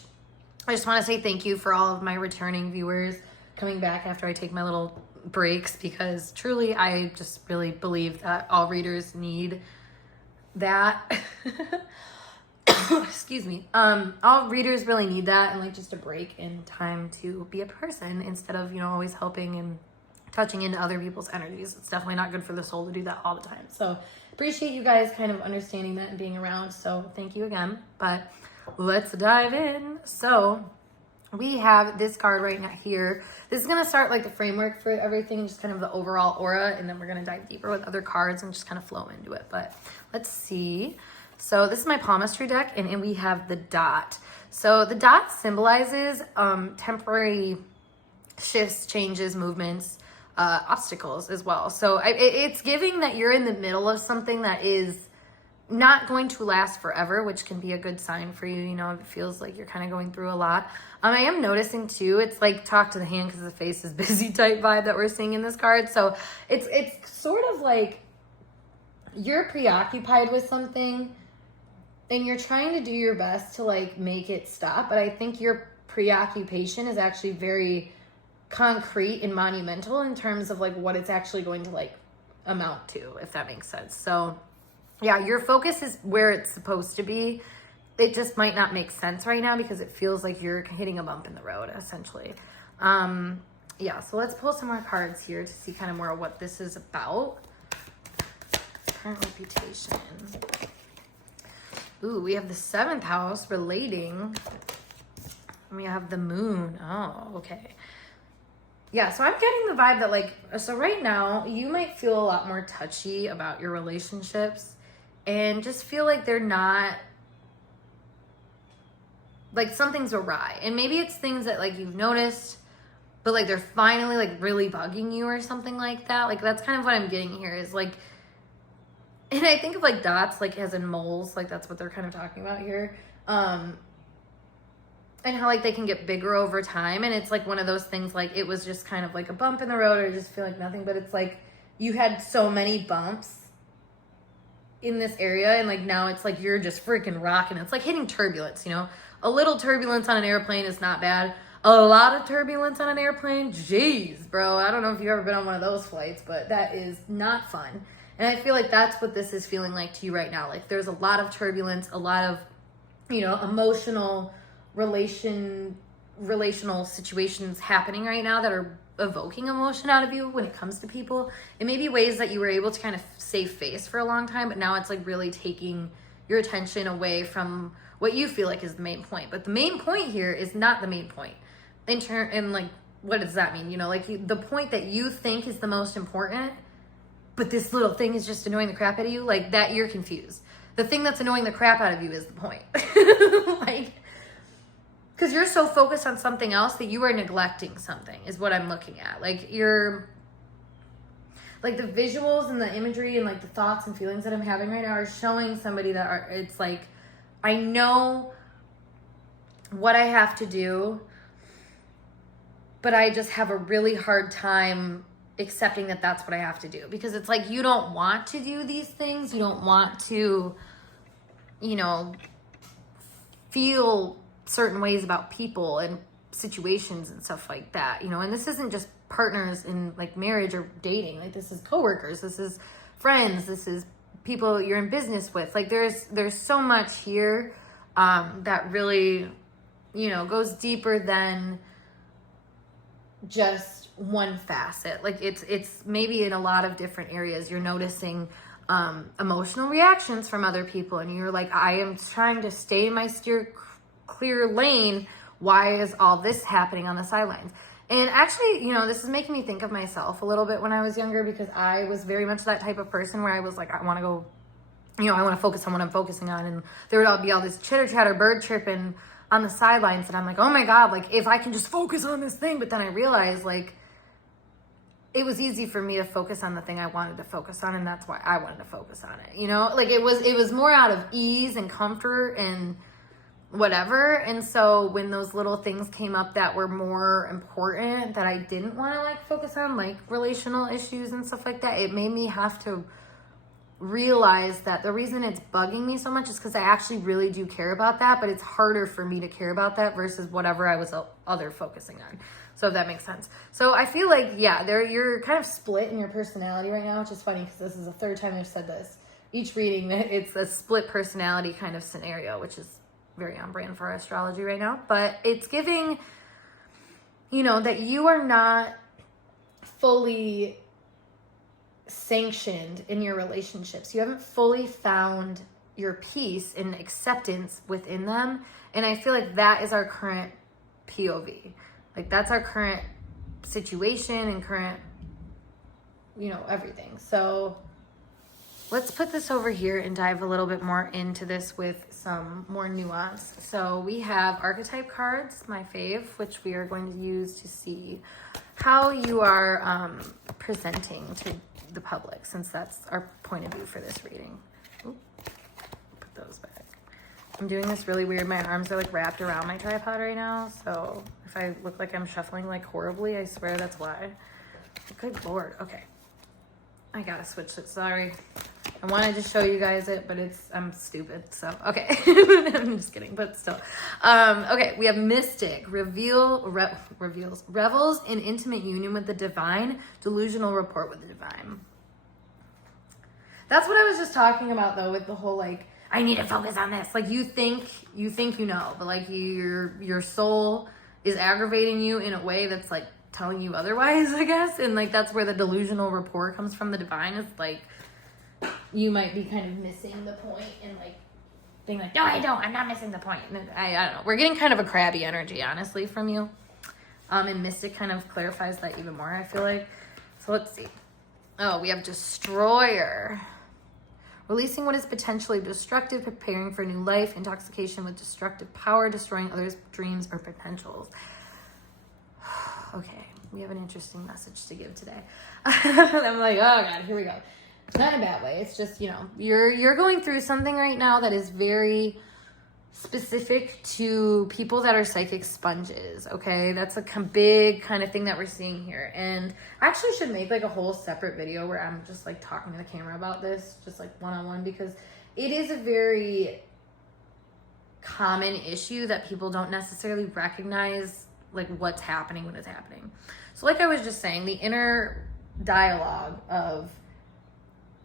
I just want to say thank you for all of my returning viewers coming back after I take my little breaks, because truly I just really believe that all readers need that. Excuse me. All readers really need that, and like just a break and time to be a person instead of, you know, always helping and touching into other people's energies. It's definitely not good for the soul to do that all the time. So appreciate you guys kind of understanding that and being around. So thank you again, but let's dive in. So we have this card right now here. This is going to start like the framework for everything, just kind of the overall aura, and then we're going to dive deeper with other cards and just kind of flow into it. But let's see. So this is my palmistry deck, and we have the dot. So the dot symbolizes temporary shifts, changes, movements, obstacles as well. So it's giving that you're in the middle of something that is not going to last forever, which can be a good sign for you. You know, if it feels like you're kind of going through a lot. I am noticing too, it's like talk to the hand because the face is busy type vibe that we're seeing in this card. So it's sort of like you're preoccupied with something and you're trying to do your best to like make it stop. But I think your preoccupation is actually very concrete and monumental in terms of like what it's actually going to like amount to, if that makes sense. So yeah, your focus is where it's supposed to be. It just might not make sense right now because it feels like you're hitting a bump in the road, essentially. Yeah, so let's pull some more cards here to see kind of more what this is about. Current reputation. Ooh, we have the 7th house relating. And we have the moon. Oh, okay. Yeah, so I'm getting the vibe that like, so right now you might feel a lot more touchy about your relationships and just feel like they're not, like something's awry. And maybe it's things that like you've noticed, but like they're finally like really bugging you or something like that. Like that's kind of what I'm getting here is like, and I think of like dots, like as in moles, like that's what they're kind of talking about here. And how like they can get bigger over time. And it's like one of those things, like it was just kind of like a bump in the road or just feel like nothing, but it's like you had so many bumps in this area and like now it's like you're just freaking rocking. It's like hitting turbulence, you know? A little turbulence on an airplane is not bad. A lot of turbulence on an airplane, jeez, bro. I don't know if you've ever been on one of those flights, but that is not fun. And I feel like that's what this is feeling like to you right now. Like there's a lot of turbulence, a lot of, you know, emotional relation relational situations happening right now that are evoking emotion out of you when it comes to people. It may be ways that you were able to kind of save face for a long time, but now it's like really taking your attention away from what you feel like is the main point. But the main point here is not the main point. And like, what does that mean? You know, like the point that you think is the most important, but this little thing is just annoying the crap out of you, like that, you're confused. The thing that's annoying the crap out of you is the point. Like, because you're so focused on something else that you are neglecting something, is what I'm looking at. Like, you're, like the visuals and the imagery and like the thoughts and feelings that I'm having right now are showing somebody that are, it's like, I know what I have to do, but I just have a really hard time accepting that that's what I have to do. Because it's like, you don't want to do these things. You don't want to, you know, feel certain ways about people and situations and stuff like that, you know. And this isn't just partners in like marriage or dating. Like, this is coworkers, this is friends, this is people you're in business with. Like, there's so much here that really, you know, goes deeper than just one facet. Like, it's maybe in a lot of different areas you're noticing emotional reactions from other people, and you're like, I am trying to stay in my steer clear lane. Why is all this happening on the sidelines? And actually, you know, this is making me think of myself a little bit when I was younger, because I was very much that type of person where I was like, I want to go, you know, I want to focus on what I'm focusing on. And there would all be all this chitter chatter, bird chirping on the sidelines. And I'm like, oh my God, like if I can just focus on this thing. But then I realized, like, it was easy for me to focus on the thing I wanted to focus on. And that's why I wanted to focus on it. You know, like it was more out of ease and comfort and whatever. And so when those little things came up that were more important that I didn't want to like focus on, like relational issues and stuff like that, it made me have to realize that the reason it's bugging me so much is because I actually really do care about that, but it's harder for me to care about that versus whatever I was other focusing on. So if that makes sense. So I feel like, yeah, you're kind of split in your personality right now, which is funny because this is the third time I've said this. Each reading, it's a split personality kind of scenario, which is very on brand for our astrology right now. But it's giving, you know, that you are not fully sanctioned in your relationships. You haven't fully found your peace and acceptance within them. And I feel like that is our current POV. Like, that's our current situation and current, you know, everything. So let's put this over here and dive a little bit more into this with some more nuance. So we have archetype cards, my fave, which we are going to use to see how you are presenting to the public, since that's our point of view for this reading. Oop, put those back. I'm doing this really weird. My arms are like wrapped around my tripod right now. So if I look like I'm shuffling like horribly, I swear that's why. Good Lord. Okay. I gotta switch it. Sorry. I wanted to show you guys it, but I'm stupid. So, okay. I'm just kidding, but still. Okay. We have Mystic, revels in intimate union with the divine, delusional rapport with the divine. That's what I was just talking about though, with the whole, like, I need to focus on this. Like, you think you know, but like your soul is aggravating you in a way that's like telling you otherwise, I guess. And like, that's where the delusional rapport comes from. The divine is like, you might be kind of missing the point and like being like, no, I'm not missing the point. And I don't know. We're getting kind of a crabby energy, honestly, from you. And Mystic kind of clarifies that even more, I feel like. So let's see. Oh, we have Destroyer. Releasing what is potentially destructive, preparing for new life, intoxication with destructive power, destroying others' dreams or potentials. Okay, we have an interesting message to give today. I'm like, oh God, here we go. Not in a bad way. It's just, you know, you're going through something right now that is very specific to people that are psychic sponges, okay? That's a big kind of thing that we're seeing here. And I actually should make like a whole separate video where I'm just like talking to the camera about this, just like one-on-one, because it is a very common issue that people don't necessarily recognize, like what's happening when it's happening. So like I was just saying, the inner dialogue of,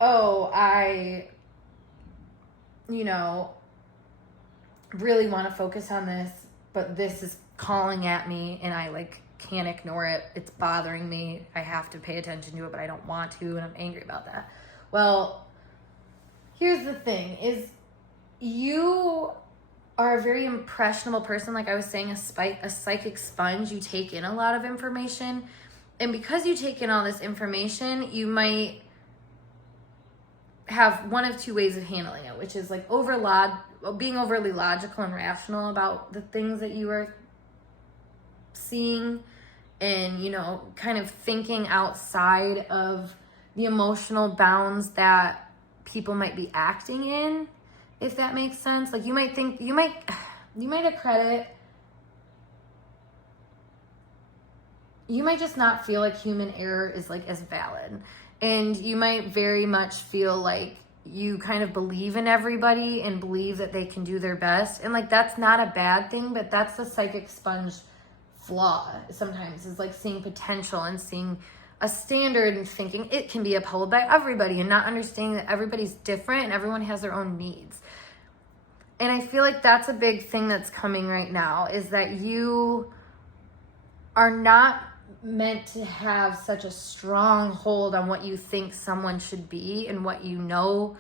oh, I, you know, really want to focus on this, but this is calling at me and I like can't ignore it. It's bothering me. I have to pay attention to it, but I don't want to, and I'm angry about that. Well, here's the thing is you are a very impressionable person. Like I was saying, a psychic sponge. You take in a lot of information. And because you take in all this information, you might have one of two ways of handling it, which is like being overly logical and rational about the things that you are seeing, and, you know, kind of thinking outside of the emotional bounds that people might be acting in, if that makes sense. Like you might accredit, you might just not feel like human error is like as valid. And you might very much feel like you kind of believe in everybody and believe that they can do their best. And like, that's not a bad thing, but that's the psychic sponge flaw sometimes, is like seeing potential and seeing a standard and thinking it can be upheld by everybody, and not understanding that everybody's different and everyone has their own needs. And I feel like that's a big thing that's coming right now, is that you are not meant to have such a strong hold on what you think someone should be and what you know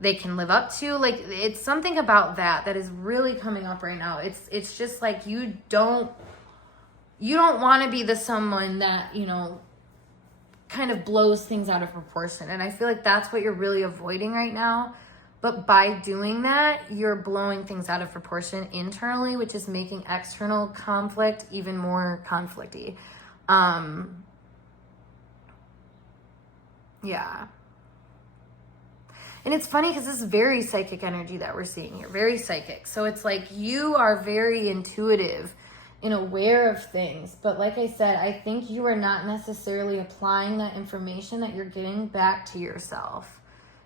they can live up to. Like, it's something about that is really coming up right now. It's just like you don't want to be the someone that, you know, kind of blows things out of proportion. And I feel like that's what you're really avoiding right now. But by doing that, you're blowing things out of proportion internally, which is making external conflict even more conflicty. Yeah. And it's funny because this is very psychic energy that we're seeing here, very psychic. So it's like you are very intuitive and aware of things. But like I said, I think you are not necessarily applying that information that you're getting back to yourself.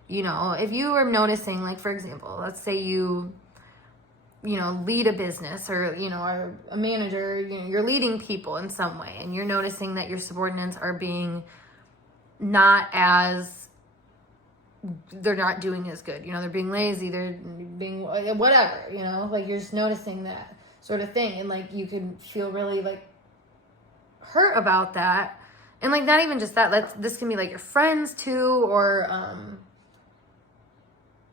You know, if you are noticing, like, for example, let's say you lead a business, or, you know, are a manager, you know, you're leading people in some way, and you're noticing that your subordinates are being they're not doing as good. You know, they're being lazy, they're being whatever, you know, like you're just noticing that sort of thing. And like, you can feel really like hurt about that. And like, not even just that, this can be like your friends too, or,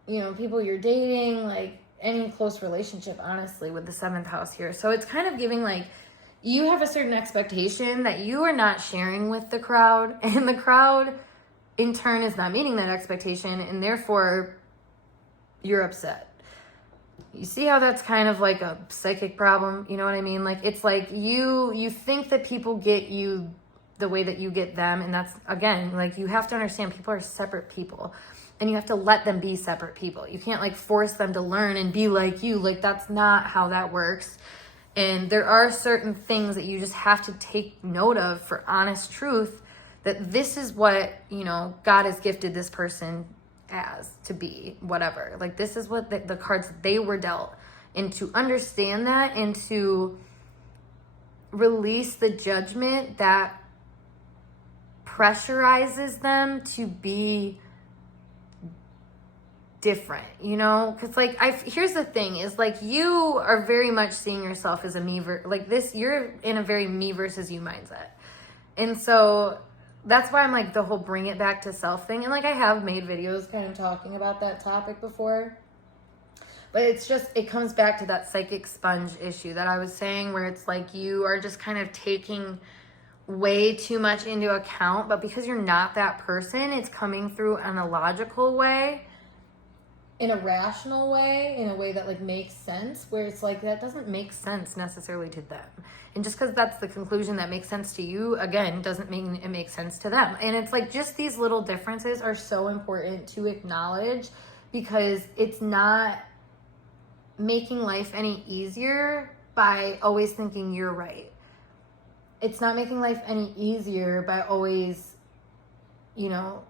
you know, people you're dating, like any close relationship, honestly, with the 7th house here. So it's kind of giving like, you have a certain expectation that you are not sharing with the crowd, and the crowd in turn is not meeting that expectation, and therefore you're upset. You see how that's kind of like a psychic problem? You know what I mean? Like, it's like you think that people get you the way that you get them, and that's, again, like, you have to understand people are separate people, and you have to let them be separate people. You can't like force them to learn and be like you. Like, that's not how that works. And there are certain things that you just have to take note of for honest truth, that this is what, you know, God has gifted this person as to be, whatever. Like, this is what the cards they were dealt. And to understand that, and to release the judgment that pressurizes them to be different, you know? Because like, here's the thing is, like, you are very much seeing yourself as a me, like this, you're in a very me versus you mindset. And so that's why I'm like, the whole bring it back to self thing. And like, I have made videos kind of talking about that topic before, but it's just, it comes back to that psychic sponge issue that I was saying, where it's like, you are just kind of taking way too much into account, but because you're not that person, it's coming through in a logical way, in a rational way, in a way that like makes sense, where it's like, that doesn't make sense necessarily to them. And just because that's the conclusion that makes sense to you, again, doesn't mean it makes sense to them. And it's like, just these little differences are so important to acknowledge, because it's not making life any easier by always thinking you're right. It's not making life any easier by always, you know,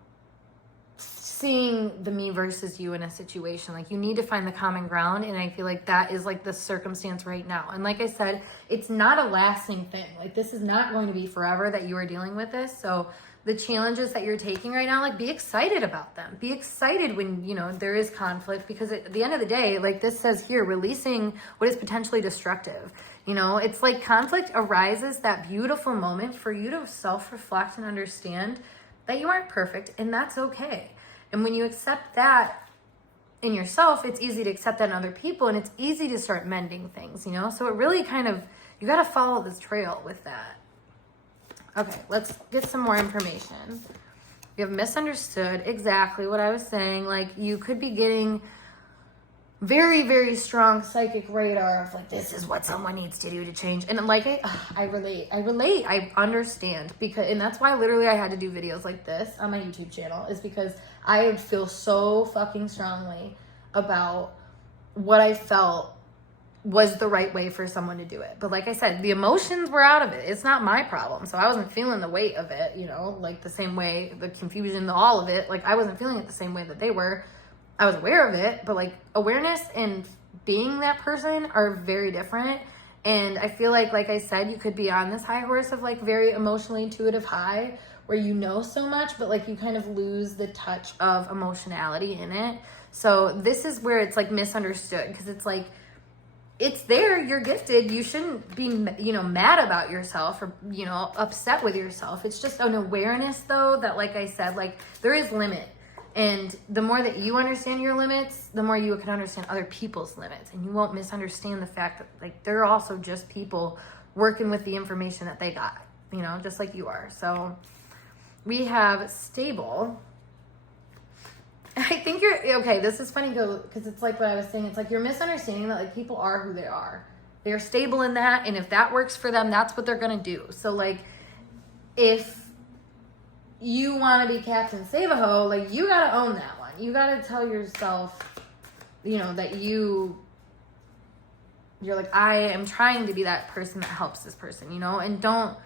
seeing the me versus you in a situation. Like, you need to find the common ground, and I feel like that is like the circumstance right now. And like I said, it's not a lasting thing. Like, this is not going to be forever that you are dealing with this. So the challenges that you're taking right now, like be excited about them. Be excited when, you know, there is conflict, because at the end of the day, like this says here, releasing what is potentially destructive. You know, it's like conflict arises, that beautiful moment for you to self-reflect and understand that you aren't perfect, and that's okay. And when you accept that in yourself, it's easy to accept that in other people, and it's easy to start mending things, you know? So it really kind of, you got to follow this trail with that. Okay, let's get some more information. You have misunderstood exactly what I was saying. Like, you could be getting very, very strong psychic radar of like, this is what someone needs to do to change. And like, I relate, I understand, because, and that's why literally I had to do videos like this on my YouTube channel, is because I feel so fucking strongly about what I felt was the right way for someone to do it. But like I said, the emotions were out of it. It's not my problem. So I wasn't feeling the weight of it, you know, like the same way, the confusion, all of it. Like, I wasn't feeling it the same way that they were. I was aware of it, but like, awareness and being that person are very different. And I feel like I said, you could be on this high horse of like very emotionally intuitive high, where you know so much, but like you kind of lose the touch of emotionality in it. So this is where it's like misunderstood, because it's like, it's there, you're gifted. You shouldn't be, you know, mad about yourself or, you know, upset with yourself. It's just an awareness though, that like I said, like there is limit. And the more that you understand your limits, the more you can understand other people's limits. And you won't misunderstand the fact that like they're also just people working with the information that they got, you know, just like you are. So we have stable. I think you're, okay, this is funny because it's like what I was saying. It's like you're misunderstanding that like people are who they are. They're stable in that. And if that works for them, that's what they're going to do. So like, if you want to be Captain Save-A-Ho, like you got to own that one. You got to tell yourself, you know, that you're like, I am trying to be that person that helps this person, you know, and don't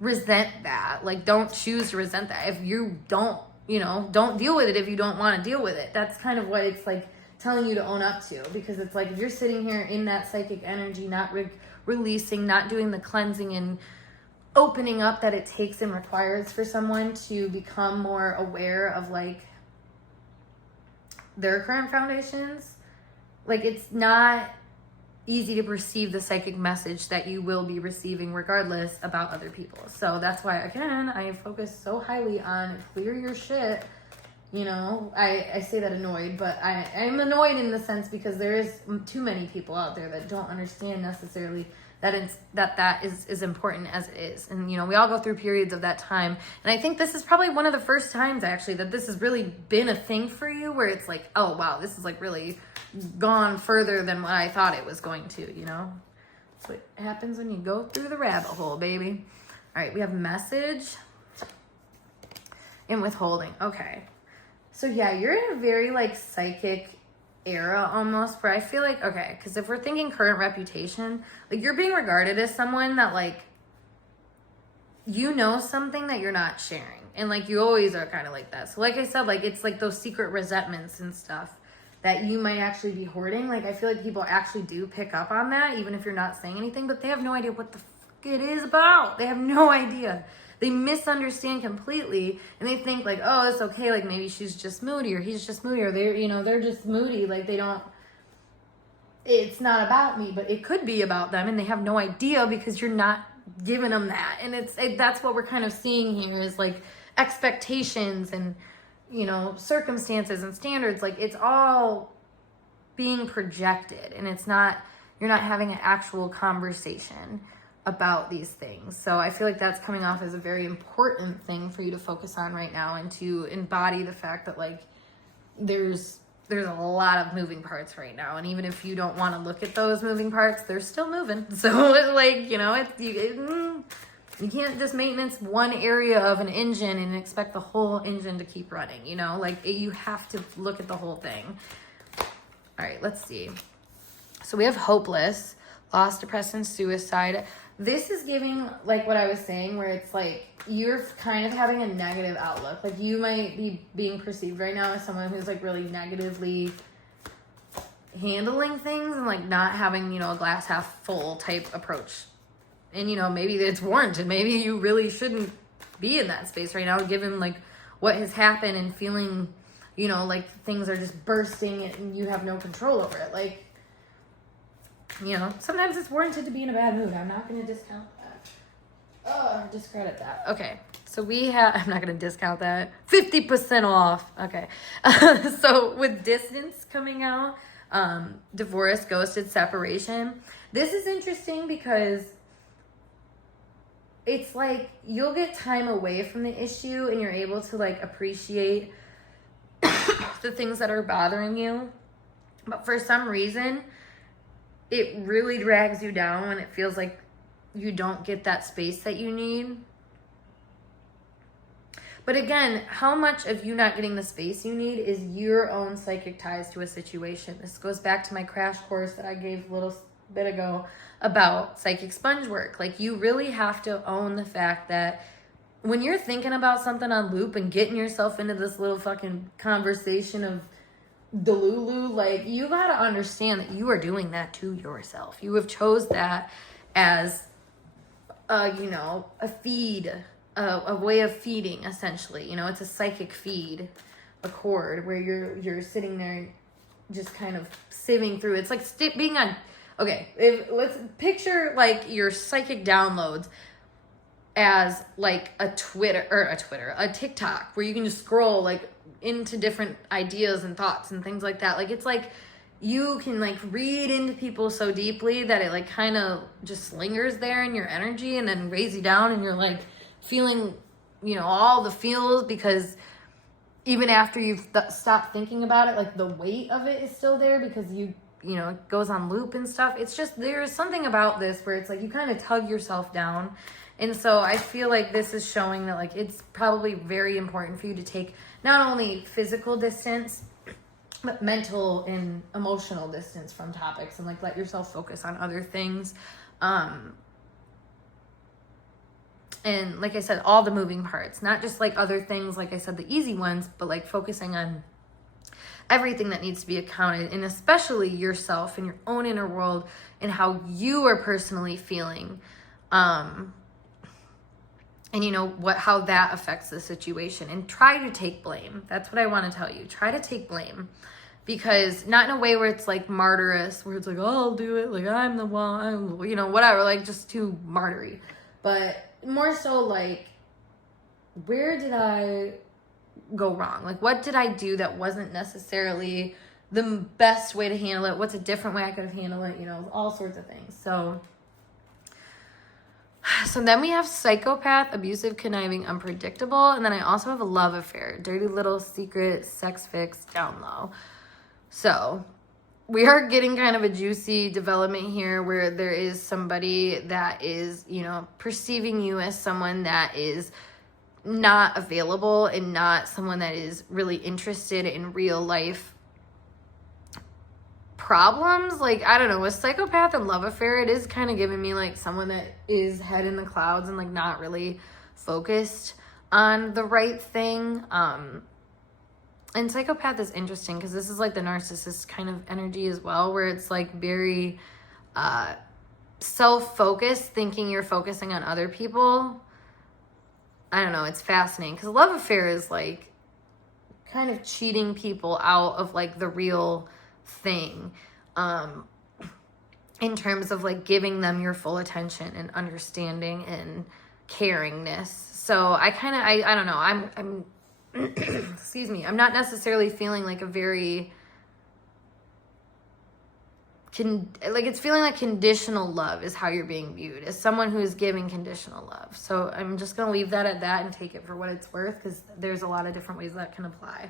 resent that. Like, don't choose to resent that. If you don't, you know, don't deal with it if you don't want to deal with it. That's kind of what it's like telling you to own up to, because it's like if you're sitting here in that psychic energy, not releasing, not doing the cleansing and opening up that it takes and requires for someone to become more aware of like their current foundations, like it's not easy to perceive the psychic message that you will be receiving regardless about other people. So that's why, again, I focus so highly on clear your shit. You know, I say that annoyed, but I'm annoyed in the sense because there is too many people out there that don't understand necessarily that is important as it is. And, you know, we all go through periods of that time. And I think this is probably one of the first times actually that this has really been a thing for you, where it's like, oh, wow, this is like really gone further than what I thought it was going to, you know? That's what happens when you go through the rabbit hole, baby. All right, we have message and withholding. Okay. So yeah, you're in a very like psychic era almost, where I feel like, okay, because if we're thinking current reputation, like you're being regarded as someone that like, you know something that you're not sharing. And like you always are kind of like that. So like I said, like it's like those secret resentments and stuff that you might actually be hoarding. Like I feel like people actually do pick up on that, even if you're not saying anything, but they have no idea what the fuck it is about. They have no idea. They misunderstand completely, and they think like, oh, it's okay. Like maybe she's just moody, or he's just moody, or they're just moody. Like they don't, it's not about me, but it could be about them, and they have no idea because you're not giving them that. And that's what we're kind of seeing here is like expectations and, you know, circumstances and standards. Like it's all being projected, and you're not having an actual conversation about these things. So I feel like that's coming off as a very important thing for you to focus on right now, and to embody the fact that like there's a lot of moving parts right now, and even if you don't want to look at those moving parts, they're still moving. So like, you know, you can't just maintenance one area of an engine and expect the whole engine to keep running, you know, like you have to look at the whole thing. All right, let's see. So we have hopeless, lost, depressed, and suicide. This is giving like what I was saying, where it's like you're kind of having a negative outlook. Like you might be being perceived right now as someone who's like really negatively handling things and like not having, you know, a glass half full type approach. And, you know, maybe it's warranted. Maybe you really shouldn't be in that space right now, given like what has happened and feeling, you know, like things are just bursting and you have no control over it. Like, you know, sometimes it's warranted to be in a bad mood. I'm not going to discount that. Discredit that. Okay. So I'm not going to discount that. 50% off. Okay. So with distance coming out, divorce, ghosted, separation, this is interesting because it's like you'll get time away from the issue and you're able to like appreciate the things that are bothering you. But for some reason, it really drags you down when it feels like you don't get that space that you need. But again, how much of you not getting the space you need is your own psychic ties to a situation? This goes back to my crash course that I gave a little bit ago about psychic sponge work. Like, you really have to own the fact that when you're thinking about something on loop and getting yourself into this little fucking conversation of delulu, like, you gotta understand that you are doing that to yourself. You have chose that as you know, a feed, a way of feeding, essentially. You know, it's a psychic feed, a cord where you're sitting there just kind of sieving through. It's like being on, okay, let's picture like your psychic downloads as like a TikTok where you can just scroll like into different ideas and thoughts and things like that. Like, it's like you can like read into people so deeply that it like kind of just lingers there in your energy and then weighs you down, and you're like feeling, you know, all the feels, because even after you've stopped thinking about it, like the weight of it is still there because you know, it goes on loop and stuff. It's just, there's something about this where it's like you kind of tug yourself down. And so I feel like this is showing that like it's probably very important for you to take not only physical distance, but mental and emotional distance from topics, and like let yourself focus on other things. And like I said, all the moving parts, not just like other things, like I said, the easy ones, but like focusing on everything that needs to be accounted, and especially yourself and your own inner world and how you are personally feeling. And you know how that affects the situation, and try to take blame. That's what I want to tell you. Try to take blame, because not in a way where it's like martyrous, where it's like, oh, I'll do it. Like, I'm the one, you know, whatever, like just too martyry, but more so like, where did I go wrong? Like, what did I do that wasn't necessarily the best way to handle it? What's a different way I could have handled it? You know, all sorts of things. So then we have psychopath, abusive, conniving, unpredictable. And then I also have a love affair, dirty little secret sex fix down low. So we are getting kind of a juicy development here where there is somebody that is, you know, perceiving you as someone that is not available and not someone that is really interested in real life problems. Like, I don't know, with psychopath and love affair, it is kind of giving me like someone that is head in the clouds and like not really focused on the right thing. And psychopath is interesting because this is like the narcissist kind of energy as well, where it's like very self-focused, thinking you're focusing on other people. I don't know, it's fascinating because love affair is like kind of cheating people out of like the real thing, in terms of like giving them your full attention and understanding and caringness. So I don't know, I'm excuse me, I'm not necessarily feeling like a very it's feeling like conditional love is how you're being viewed, as someone who is giving conditional love. So I'm just going to leave that at that and take it for what it's worth, because there's a lot of different ways that can apply.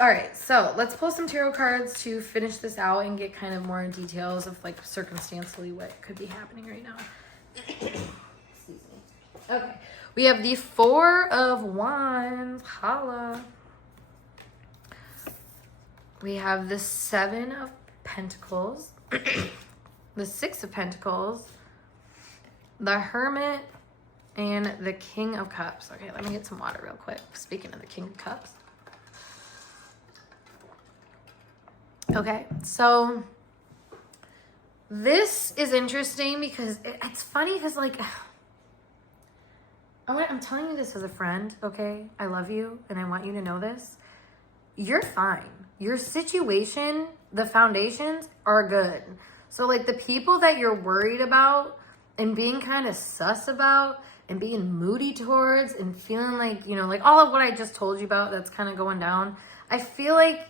All right, so let's pull some tarot cards to finish this out and get kind of more details of like circumstantially what could be happening right now. Excuse me. Okay, we have the Four of Wands. Holla. We have the Seven of Pentacles, the Six of Pentacles, the Hermit, and the King of Cups. Okay, let me get some water real quick. Speaking of the King of Cups. Okay, so this is interesting because it's funny because like I'm telling you this as a friend, okay? I love you and I want you to know this. You're fine. Your situation, the foundations are good. So like the people that you're worried about and being kind of sus about and being moody towards and feeling like, you know, like all of what I just told you about that's kind of going down, I feel like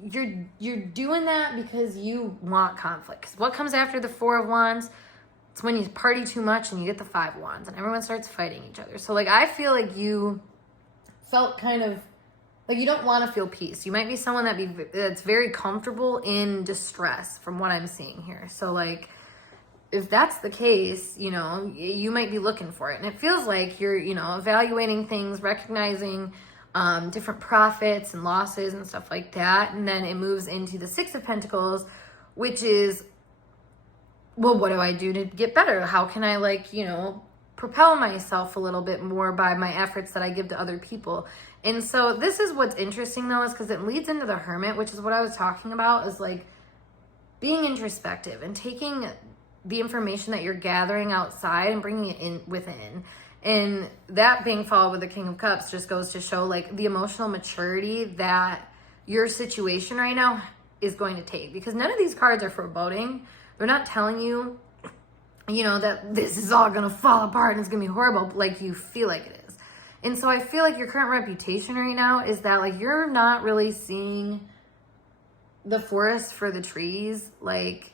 you're doing that because you want conflict. 'Cause what comes after the Four of Wands? It's when you party too much and you get the Five of Wands and everyone starts fighting each other. So like I feel like you felt kind of like you don't want to feel peace. You might be someone that's very comfortable in distress from what I'm seeing here. So like if that's the case, you know, you might be looking for it. And it feels like you're, you know, evaluating things, recognizing different profits and losses and stuff like that. And then it moves into the Six of Pentacles, which is, well, what do I do to get better? How can I, like, you know, propel myself a little bit more by my efforts that I give to other people? And so this is what's interesting though, is because it leads into the Hermit, which is what I was talking about, is like being introspective and taking the information that you're gathering outside and bringing it in within. And that being followed with the King of Cups just goes to show like the emotional maturity that your situation right now is going to take, because none of these cards are foreboding. They're not telling you, you know, that this is all going to fall apart and it's going to be horrible, like you feel like it is. And so I feel like your current reputation right now is that like you're not really seeing the forest for the trees, like,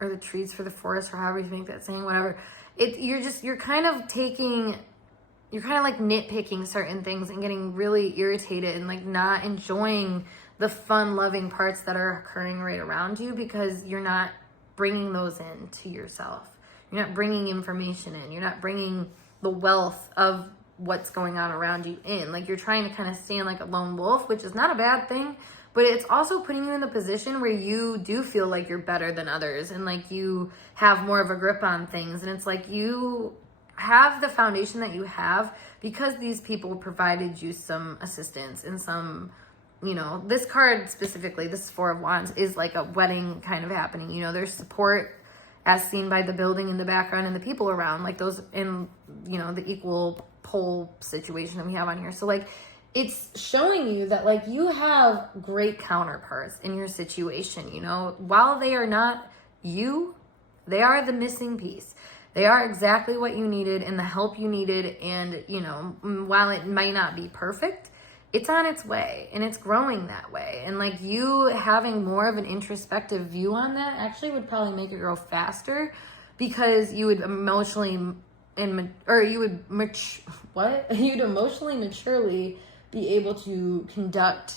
or the trees for the forest, or however you think that saying, whatever. You're kind of like nitpicking certain things and getting really irritated and like not enjoying the fun, loving parts that are occurring right around you, because you're not bringing those in to yourself. You're not bringing information in. You're not bringing the wealth of what's going on around you in. Like you're trying to kind of stand like a lone wolf, which is not a bad thing, but it's also putting you in the position where you do feel like you're better than others and like you have more of a grip on things. And it's like you have the foundation that you have because these people provided you some assistance and some, you know, this card specifically, this Four of Wands, is like a wedding kind of happening. You know, there's support as seen by the building in the background and the people around, like those in, you know, the equal pole situation that we have on here. So like, it's showing you that like you have great counterparts in your situation, you know, while they are not you, they are the missing piece. They are exactly what you needed and the help you needed. And, you know, while it might not be perfect, it's on its way and it's growing that way. And like you having more of an introspective view on that actually would probably make it grow faster, because you would emotionally maturely be able to conduct,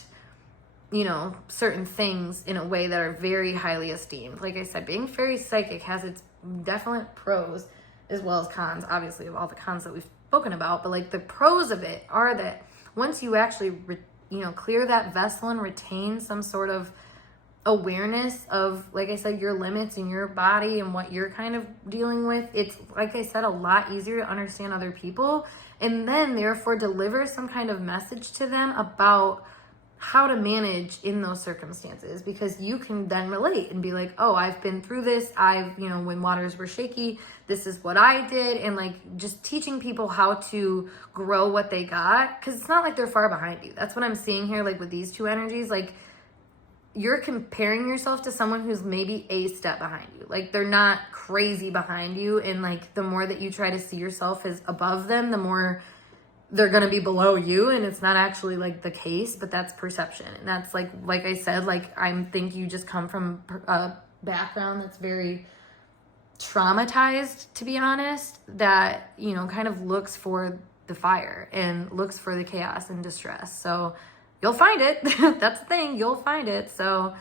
you know, certain things in a way that are very highly esteemed. Like I said, being very psychic has its definite pros as well as cons, obviously, of all the cons that we've spoken about. But like the pros of it are that once you actually, you know, clear that vessel and retain some sort of awareness of, like I said, your limits in your body and what you're kind of dealing with, it's, like I said, a lot easier to understand other people and then therefore deliver some kind of message to them about how to manage in those circumstances, because you can then relate and be like, oh, I've been through this. You know, when waters were shaky, this is what I did. And like just teaching people how to grow what they got, because it's not like they're far behind you. That's what I'm seeing here. Like with these two energies, like you're comparing yourself to someone who's maybe a step behind you. Like they're not crazy behind you. And like the more that you try to see yourself as above them, the more they're going to be below you. And it's not actually like the case, but that's perception. And that's like I said, like I think you just come from a background that's very traumatized, to be honest, that, you know, kind of looks for the fire and looks for the chaos and distress. So you'll find it. That's the thing. You'll find it. So,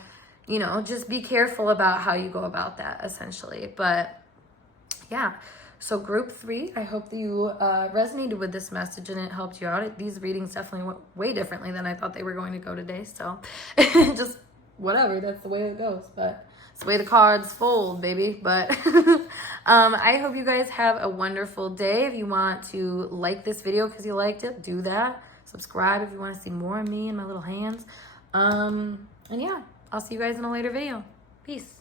you know, just be careful about how you go about that, essentially. But yeah. So group 3, I hope that you resonated with this message and it helped you out. These readings definitely went way differently than I thought they were going to go today. So just whatever. That's the way it goes. But it's the way the cards fold, baby. But I hope you guys have a wonderful day. If you want to like this video because you liked it, do that. Subscribe if you want to see more of me and my little hands. And yeah, I'll see you guys in a later video. Peace.